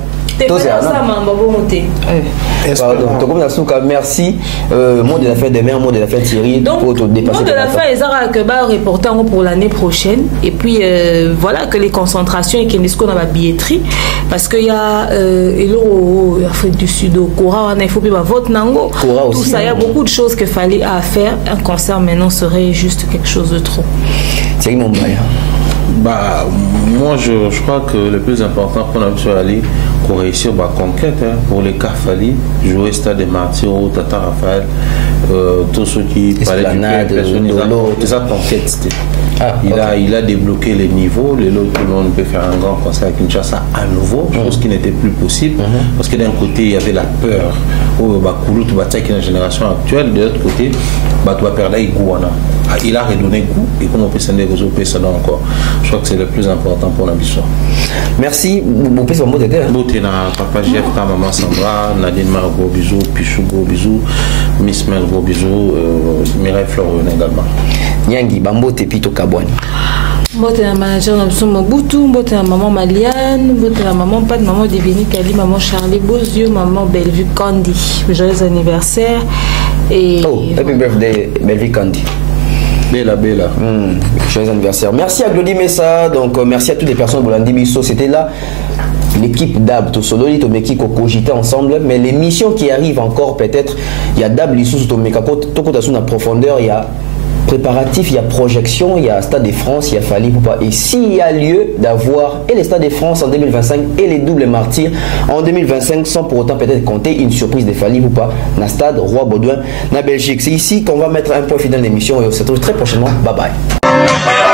Merci. Mot de la fête demain, mot de la fête Thierry. Donc, mot de la fête, ils ont reporté pour l'année prochaine. Et puis, voilà que les concentrations et qu'il qu'on a la billetterie. Parce qu'il y a l'Afrique du Sud, au Cora, il faut pas vote Nango. Tout ça, il y a beaucoup de choses qu'il fallait à faire. Un concert maintenant serait juste quelque chose de trop. Thierry Mombaya. Bah, moi je crois que le plus important pour nous aller pour réussir la conquête pour les Kafali, jouer Stade des Martyrs, Tata Raphaël, tous ceux qui parlaient du personnes, ils ont conquête. Il a débloqué les niveaux, les lots, tout le monde peut faire un grand concert à Kinshasa à nouveau, chose qui n'était plus possible, parce que d'un côté il y avait la peur, tu vas attaquer la génération actuelle, de l'autre côté, tu vas perdre Iguana. Il a redonné goût et comment on peut s'en développer ça encore. Je crois que c'est le plus important pour l'ambition. Merci. Vous pouvez vous montrer. Papa Jeff, maman Sandra, Nadine Mar, gros bisous, Pichou, gros bisous, Miss Mel, gros bisous, Mireille Florian également. Nyangi, Bambote, Pito Kabouane. Mbote la manager Namso Mobutu, mbote la maman Maliane, mbote la maman Pat, maman Divini Kali, maman Charlie Bozio, maman Bellevue Candy. Joyeux anniversaire. Et happy birthday, Bellevue Candy. Bella. Joyeux anniversaire. Merci à Glody Messa. Donc, merci à toutes les personnes de Bolandi Bisso. C'était là l'équipe d'Ab, tout solo, qui cogitait ensemble. Mais l'émission qui arrive encore, peut-être, il y a d'Ab Lissou, tout en profondeur, il y a préparatifs, il y a projection, il y a Stade de France, il y a Fally Ipupa. Et s'il y a lieu d'avoir et les Stades de France en 2025 et les doubles martyrs en 2025, sans pour autant peut-être compter une surprise de Fally Ipupa dans le Stade Roi Baudouin, en Belgique. C'est ici qu'on va mettre un point final d'émission et on se retrouve très prochainement. Bye bye.